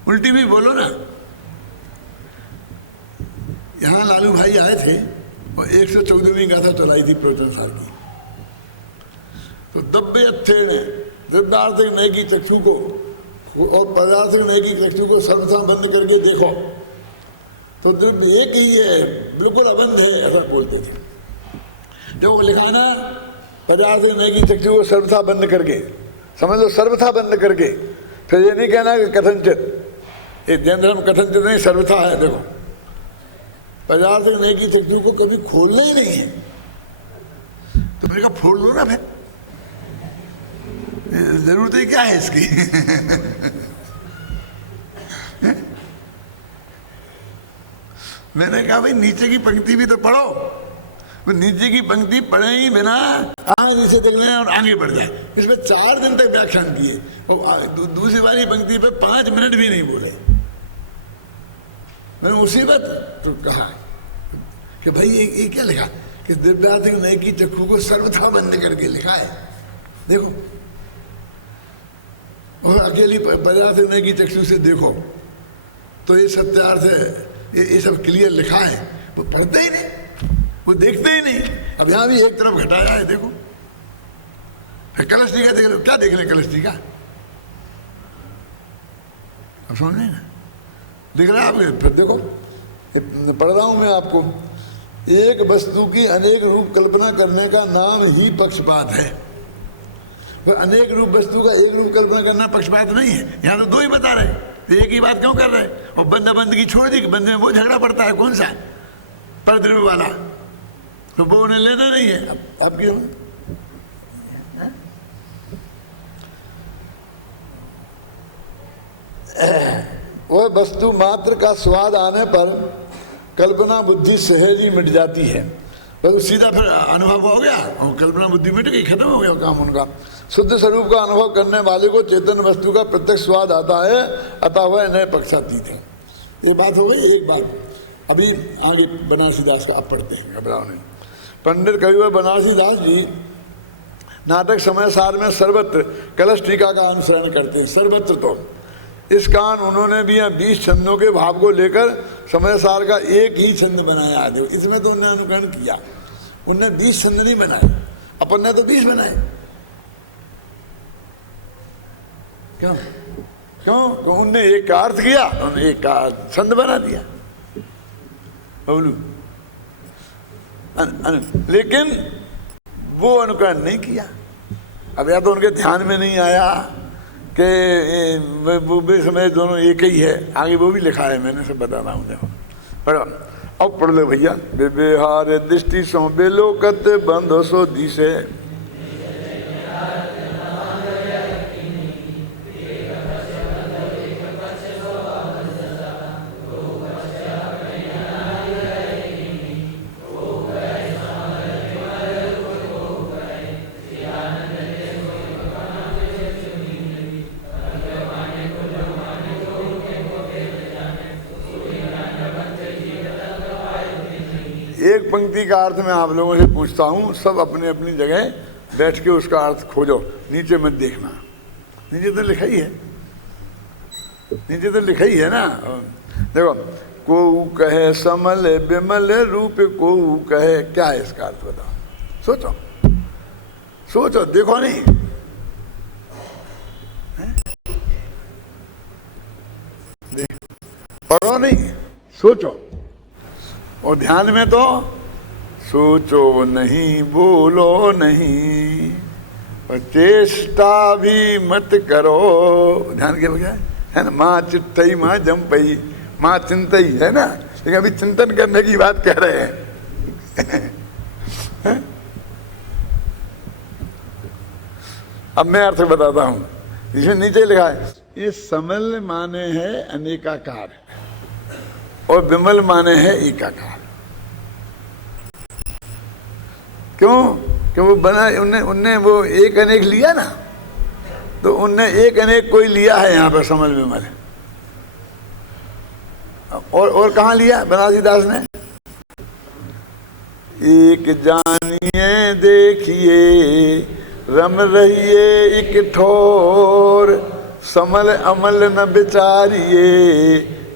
उल्टी भी बोलो ना। यहाँ लालू भाई आए थे और 114वीं गाथा चलाई थी प्रवचन सार की। तो दब्बे अच्छे ने द्रव्यार्थिक नए की चक्षु को और पदार्थिक नए की चक्षु को सर्वथा बंद करके देखो तो द्रव्य एक ही है, बिल्कुल अबंध है, ऐसा बोलते थे। जो वो लिखा ना पदार्थिक नए की चक्षु को सर्वथा बंद करके, समझ लो सर्वथा बंद करके। फिर ये नहीं कहना कि कथनचित, ये जैन धर्म कथनचित नहीं सर्वथा है। देखो पदार्थिक नए की चक्षु को कभी खोलना ही नहीं है, तो मैंने कहा फोड़ लो ना, फिर जरूरत ही क्या है इसकी। मैंने कहा भाई नीचे की पंक्ति भी तो पढ़ो। वो नीचे की पंक्ति पढ़े ही बिना आगे से देख लें और आगे बढ़ जाए। इसमें 4 दिन तक व्याख्यान किए और दूसरी वाली पंक्ति पे 5 मिनट भी नहीं बोले। मैंने उसी वक्त तो कहा कि भाई ये क्या लिखा कि दिव्यार्थिक नए की चक्षु को सर्वथा बंद करके लिखा है। देखो और अकेली पदार्थिक नए की चक्षु से देखो तो ये सत्यार्थ है, ये सब क्लियर लिखा है। वो पढ़ते ही नहीं, वो देखते ही नहीं। अब यहाँ भी एक तरफ घटाया है, देखो। फिर कलश टीका देख लो, क्या देख ले कलश टीका, अब समझ नहीं ना दिख रहा है आपके। फिर देखो पढ़ रहा हूं मैं आपको, एक वस्तु की अनेक रूप कल्पना करने का नाम ही पक्षपात है। फिर अनेक रूप वस्तु का एक रूप कल्पना करना पक्षपात नहीं है। यहाँ तो 2 ही बता रहे, तो एक ही बात क्यों कर रहे। और बंदा बंदगी छोड़ दी कि बंदे में वो झगड़ा पड़ता है, कौन सा परद्रव्य वाला, तो वो उन्हें लेना नहीं है। आपकी वह वस्तु मात्र का स्वाद आने पर कल्पना बुद्धि सहज ही मिट जाती है। बस सीधा फिर अनुभव हो गया और कल्पना बुद्धि मिट गई, खत्म हो गया काम उनका। शुद्ध स्वरूप का अनुभव करने वाले को चेतन वस्तु का प्रत्यक्ष स्वाद आता है, अतः वह नए पक्षातीत है। ये बात हो गई एक बात। अभी आगे बनारसी दास का आप पढ़ते हैं, घबराओ नहीं। पंडित कविवर बनारसी दास जी नाटक समय सार में सर्वत्र कलश टीका का अनुसरण करते हैं। सर्वत्र तो इस कारण उन्होंने भी यहाँ 20 छंदों के भाव को लेकर समय सार का एक ही छंद बनाया। इसमें तो उन्होंने अनुकरण किया, उनने 20 छंद नहीं बनाए, अपन ने तो 20 बनाए। क्यों क्यों तो उनने एक का अर्थ किया, उन्होंने एक का छंद बना दिया। बबलू लेकिन वो अनुकरण नहीं किया। अब या तो उनके ध्यान में नहीं आया कि वो भी समय दोनों एक ही है। आगे वो भी लिखा है, मैंने सब बता रहा हूँ। देखो पढ़ो, अब पढ़ लो भैया। बेहार दृष्टि सो बेलोकत बंध सो दिशे, एक पंक्ति का अर्थ मैं आप लोगों से पूछता हूँ, सब अपने अपनी जगह बैठ के उसका अर्थ खोजो, नीचे मत देखना। नीचे तो लिखा ही है, नीचे तो लिखा ही है ना। देखो, को कहे समल बिमल रूप, को कहे, क्या है इसका अर्थ बताओ। सोचो सोचो, देखो नहीं, पढ़ो नहीं, सोचो। और ध्यान में तो सोचो नहीं, बोलो नहीं, और चेष्टा भी मत करो। ध्यान के बजाय है ना, माँ चित्तई माँ जमपई, माँ चिंतई, है ना, लेकिन अभी चिंतन करने की बात कह रहे हैं। अब मैं अर्थ बताता हूं, इसमें नीचे लिखा है, ये समल माने है अनेकाकार और विमल माने है एकाकार। क्यों? क्यों वो बना, उनने वो एक अनेक लिया ना, तो उनने एक अनेक कोई लिया है यहाँ पर समल विमल। और कहाँ लिया बनारसीदास ने? एक जानिए देखिए रम रहिए एक ठोर, समल अमल न विचारिए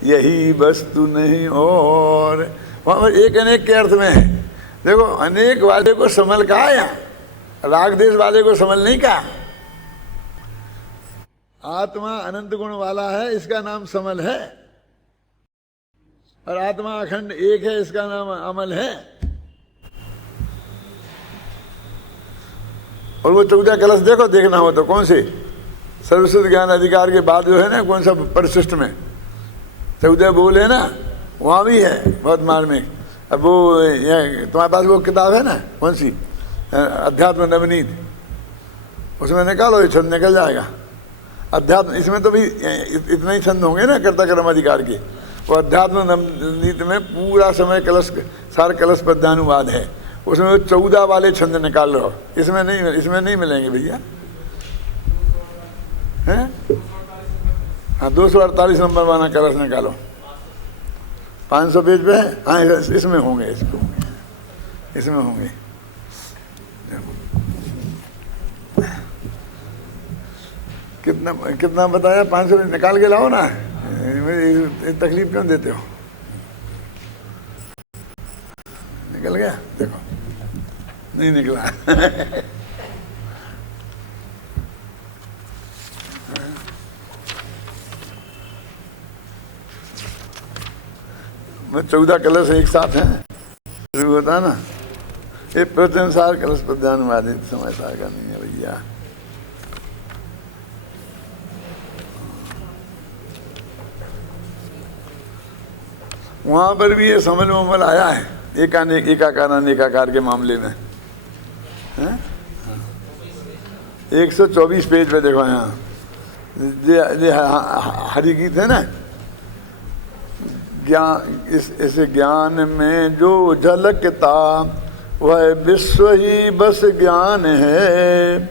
यही वस्तु नहीं और। वहां पर एक अनेक के अर्थ में है। देखो, अनेक वाले को समल कहा, यहाँ राग देश वाले को समल नहीं कहा। आत्मा अनंत गुण वाला है, इसका नाम समल है, और आत्मा अखंड एक है, इसका नाम अमल है। और वो 14 कलश देखो, देखना हो तो कौन से सर्वश्रुत ज्ञान अधिकार के बाद जो है ना, कौन सा परिशिष्ट में 14 बोल है ना, वहाँ भी है बहुत मार्मिक। अब वो तुम्हारे पास वो किताब है ना, कौन सी, अध्यात्म नवनीत, उसमें निकालो, ये छंद निकल जाएगा। अध्यात्म, इसमें तो भी इतना ही छंद होंगे ना कर्ता कर्म अधिकार के। वो अध्यात्म नवनीत में पूरा समय कलश, सार कलश पद्यानुवाद है, उसमें 14 वाले छंद निकाल लो। इसमें नहीं मिलेंगे भैया, हैं? हाँ, 248 नंबर वाला कलश निकालो, 500 पेज पे है। हाँ, इसमें होंगे, इसमें होंगे। कितना बताया? 500 पेज निकाल के लाओ ना, तकलीफ क्यों देते हो? निकल गया? देखो, नहीं निकला। मैं 14 कलश एक साथ हैं, शुरू होता ना, ये प्रत्यनुसार कलश पद्यानुवादित समय सार का नहीं है भैया। वहां पर भी ये समल वमल आया है, एकानेक एकाकार अनेकाकार के मामले में। 124 पेज पे देखो, यहाँ हरि गीत है ना, ज्ञान, इस ज्ञान में जो झलकता वह विश्व ही बस ज्ञान है,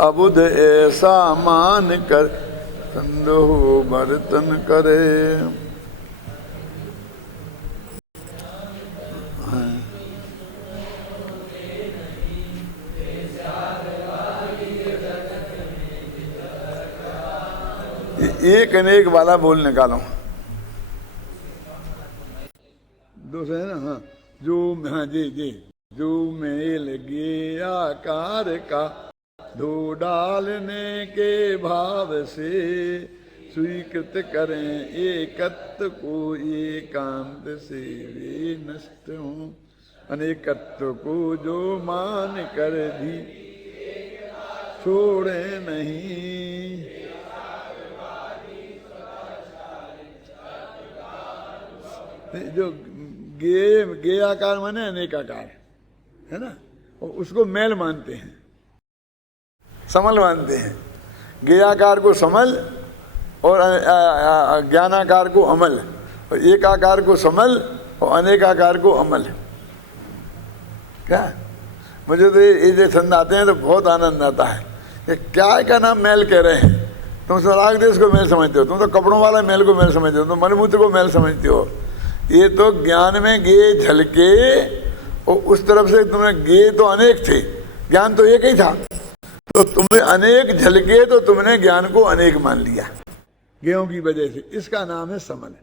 अबुध ऐसा मान कर संदेह बर्तन करे। एक अनेक वाला बोल निकालो, 2 है ना। हाँ, जो, हाँ जी, जो मेल गे आकार का दो डालने के भाव से स्वीकृत करें एकत्व को एकांत से वे नष्ट हों, अनेकत्व को जो मान कर भी छोड़े नहीं। जो गे आकार माने अनेक आकार है ना, उसको मेल मानते हैं, समल मानते हैं। गेयाकार को समल और ज्ञानाकार को अमल, और एक आकार को समल और अनेक आकार को अमल। क्या मुझे तो ये जो छंद आते हैं तो बहुत आनंद आता है कि क्या का नाम मेल कह रहे हैं। तुम स्वराग देश को मेल समझते हो, तुम तो कपड़ों वाला मेल को मेल समझते हो, तुम मनमूत्र को मेल समझते हो। ये तो ज्ञान में गे झलके, और उस तरफ से तुमने गे तो अनेक थे, ज्ञान तो एक ही था, तो तुम्हें अनेक झलके तो तुमने ज्ञान को अनेक मान लिया गेयों की वजह से। इसका नाम है समल।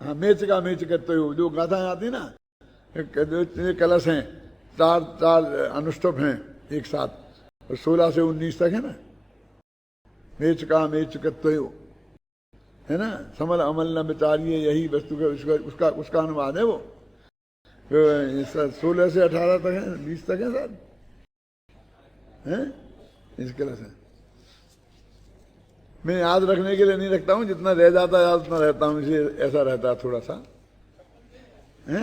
हाँ, मेच का मेच करते हो, जो गाथाएं आती ना, कलश हैं, 4 अनुष्टुप हैं एक साथ, और 16 से 19 तक है ना। मेच का मेच करते हो है ना, समल अमल न विचारिए यही वस्तु का उसका अनुवाद है। वो 16 से 18 तक है, 20 तक है सर, हैं इस कलश है। मैं याद रखने के लिए नहीं रखता हूँ, जितना रह जाता है याद उतना रहता हूँ, इसलिए ऐसा रहता है थोड़ा सा है।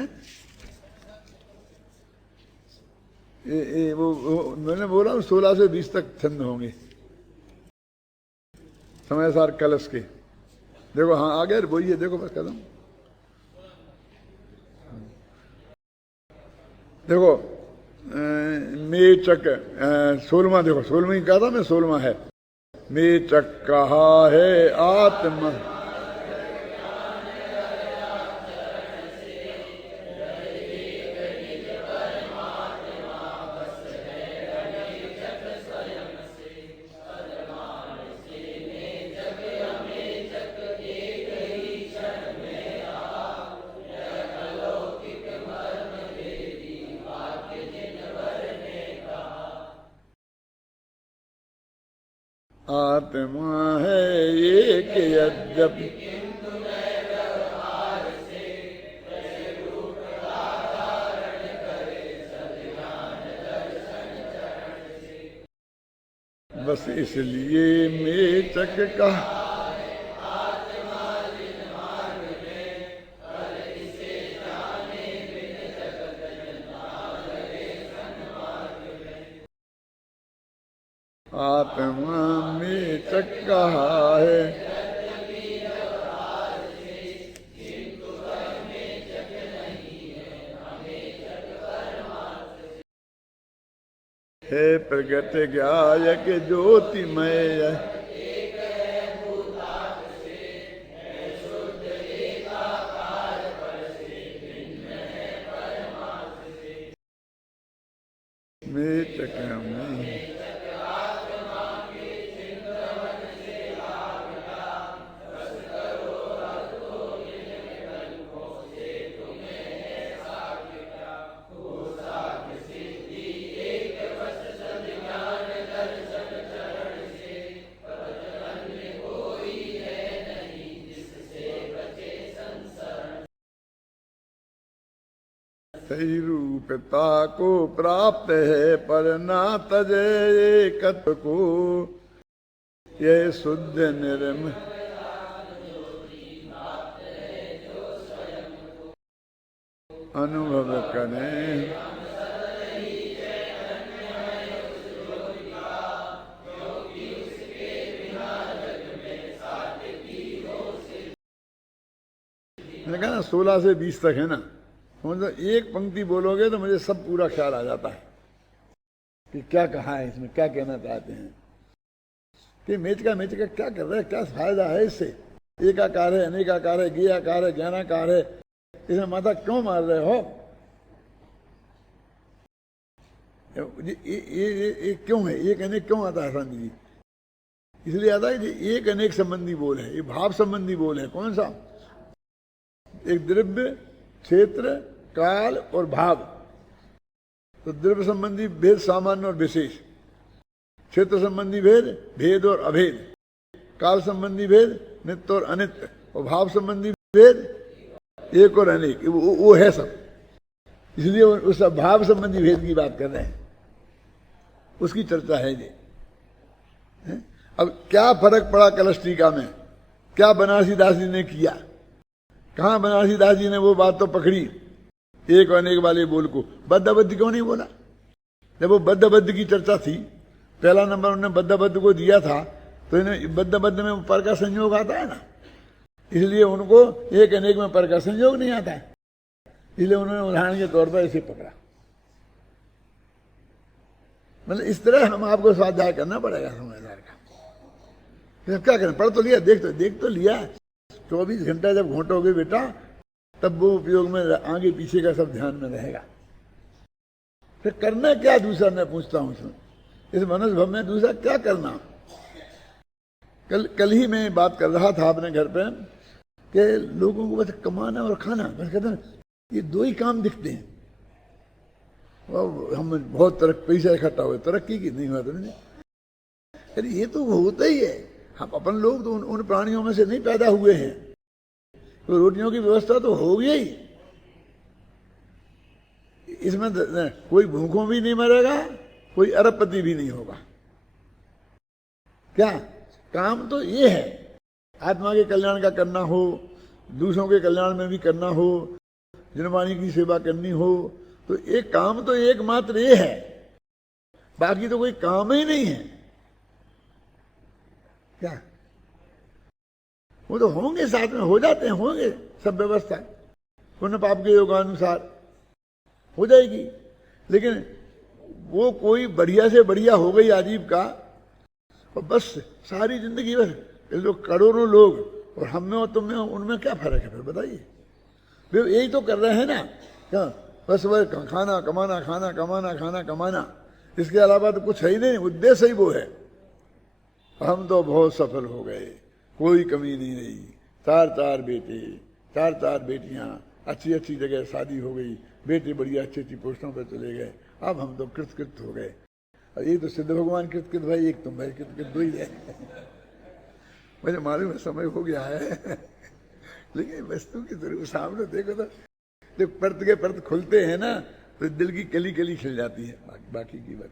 वो मैंने बोला 16 से 20 तक छंद होंगे समय सार कलश के। देखो हाँ आ गया, वही है, देखो बस कदम। देखो मेचक 16वां, देखो 16वां कहा था मैं, 16वां है। मेचक कहा है आत्मा आत्मा है एक यद्यपि बस इसलिए मेचक का आत्मा मेचक कहा है। हे प्रगट ज्ञायक ज्योतिमय मेचक में सही रूपता को प्राप्त है पर ना तजे एकत्व को, यह शुद्ध निर्म अनुभव करें। मैंने कहा ना 16 से 20 तक है ना, तो एक पंक्ति बोलोगे तो मुझे सब पूरा ख्याल आ जाता है कि क्या कहा है इसमें, क्या कहना चाहते हैं, कि मेच का क्या कर रहा है, क्या फायदा है इससे। एकाकार है, अनेकाकार है, ज्ञाकार है, ज्ञानाकार है, इसमें माथा क्यों मार रहे हो? ये क्यों है, एक अनेक क्यों आता है शांति जी? इसलिए आता है कि एक अनेक संबंधी बोल है, ये भाव संबंधी बोल है। कौन सा? एक द्रव्य, क्षेत्र, काल और भाव। तो द्रव्य संबंधी भेद सामान्य और विशेष, क्षेत्र संबंधी भेद भेद और अभेद, काल संबंधी भेद नित्य और अनित्य, और भाव संबंधी भेद एक और अनेक। वो है सब। इसलिए उस भाव संबंधी भेद की बात कर रहे हैं, उसकी चर्चा है ये। अब क्या फर्क पड़ा कलश टीका में, क्या बनारसी दास जी ने किया? कहां बनारसी दास जी ने वो बात तो पकड़ी, एक और अनेक वाले बोल को। बद्ध क्यों नहीं बोला? जब वो बद्ध की चर्चा थी, पहला नंबर उन्होंने बद्ध को दिया था, तो इन्हें बद्ध में पर का संयोग आता है ना, इसलिए उनको एक अनेक में पर का संयोग नहीं आता है, इसलिए उन्होंने उदाहरण के तौर पर इसे पकड़ा। मतलब इस तरह हम आपको स्वाध्याय करना पड़ेगा समझदार का। क्या करें, पढ़ तो लिया, देख तो लिया, 24 घंटा जब घोटोगे बेटा तब वो उपयोग में आगे पीछे का सब ध्यान में रहेगा। फिर करना क्या दूसरा, मैं पूछता हूं इसमें, इस मनुष्य भव में दूसरा क्या करना? कल ही मैं बात कर रहा था अपने घर पे कि लोगों को बस कमाना और खाना, बस कहते हैं ये दो ही काम दिखते हैं। हम बहुत पैसा इकट्ठा हुआ, तरक्की की नहीं हुआ तो नहीं। अरे ये तो होता ही है, हम अपन लोग तो उन प्राणियों में से नहीं पैदा हुए हैं, तो रोटियों की व्यवस्था तो हो गई ही। इसमें कोई भूखों भी नहीं मरेगा, कोई अरबपति भी नहीं होगा। क्या काम तो ये है, आत्मा के कल्याण का करना हो, दूसरों के कल्याण में भी करना हो, जनवाणी की सेवा करनी हो, तो एक काम तो एकमात्र ये है, बाकी तो कोई काम ही नहीं है। क्या वो तो होंगे, साथ में हो जाते हैं, होंगे सब व्यवस्था पुण्य पाप के योगानुसार हो जाएगी, लेकिन वो कोई बढ़िया से बढ़िया हो गई अजीब का, और बस सारी जिंदगी बस लोग करोड़ों लोग और हम में और तुम में, उनमें क्या फर्क है फिर बताइए? वे यही तो कर रहे हैं ना, क्या बस वह खाना कमाना, खाना कमाना, खाना कमाना, इसके अलावा तो कुछ है ही नहीं, उद्देश्य ही वो है। हम तो बहुत सफल हो गए, कोई कमी नहीं रही, चार चार बेटे, चार चार बेटियां, अच्छी अच्छी जगह शादी हो गई, बेटे बढ़िया अच्छी अच्छी पोस्टों पर चले गए, अब हम तो कृतकृत हो गए। और ये तो सिद्ध भगवान कृतकृत भाई, एक तुम भाई कृतकृत दो ही है। मुझे मालूम है समय हो गया है, लेकिन वस्तु की जरूर सामने देखो तो जब परत के परत खुलते हैं ना, तो दिल की कली कली खिल जाती है, बाकी की बात।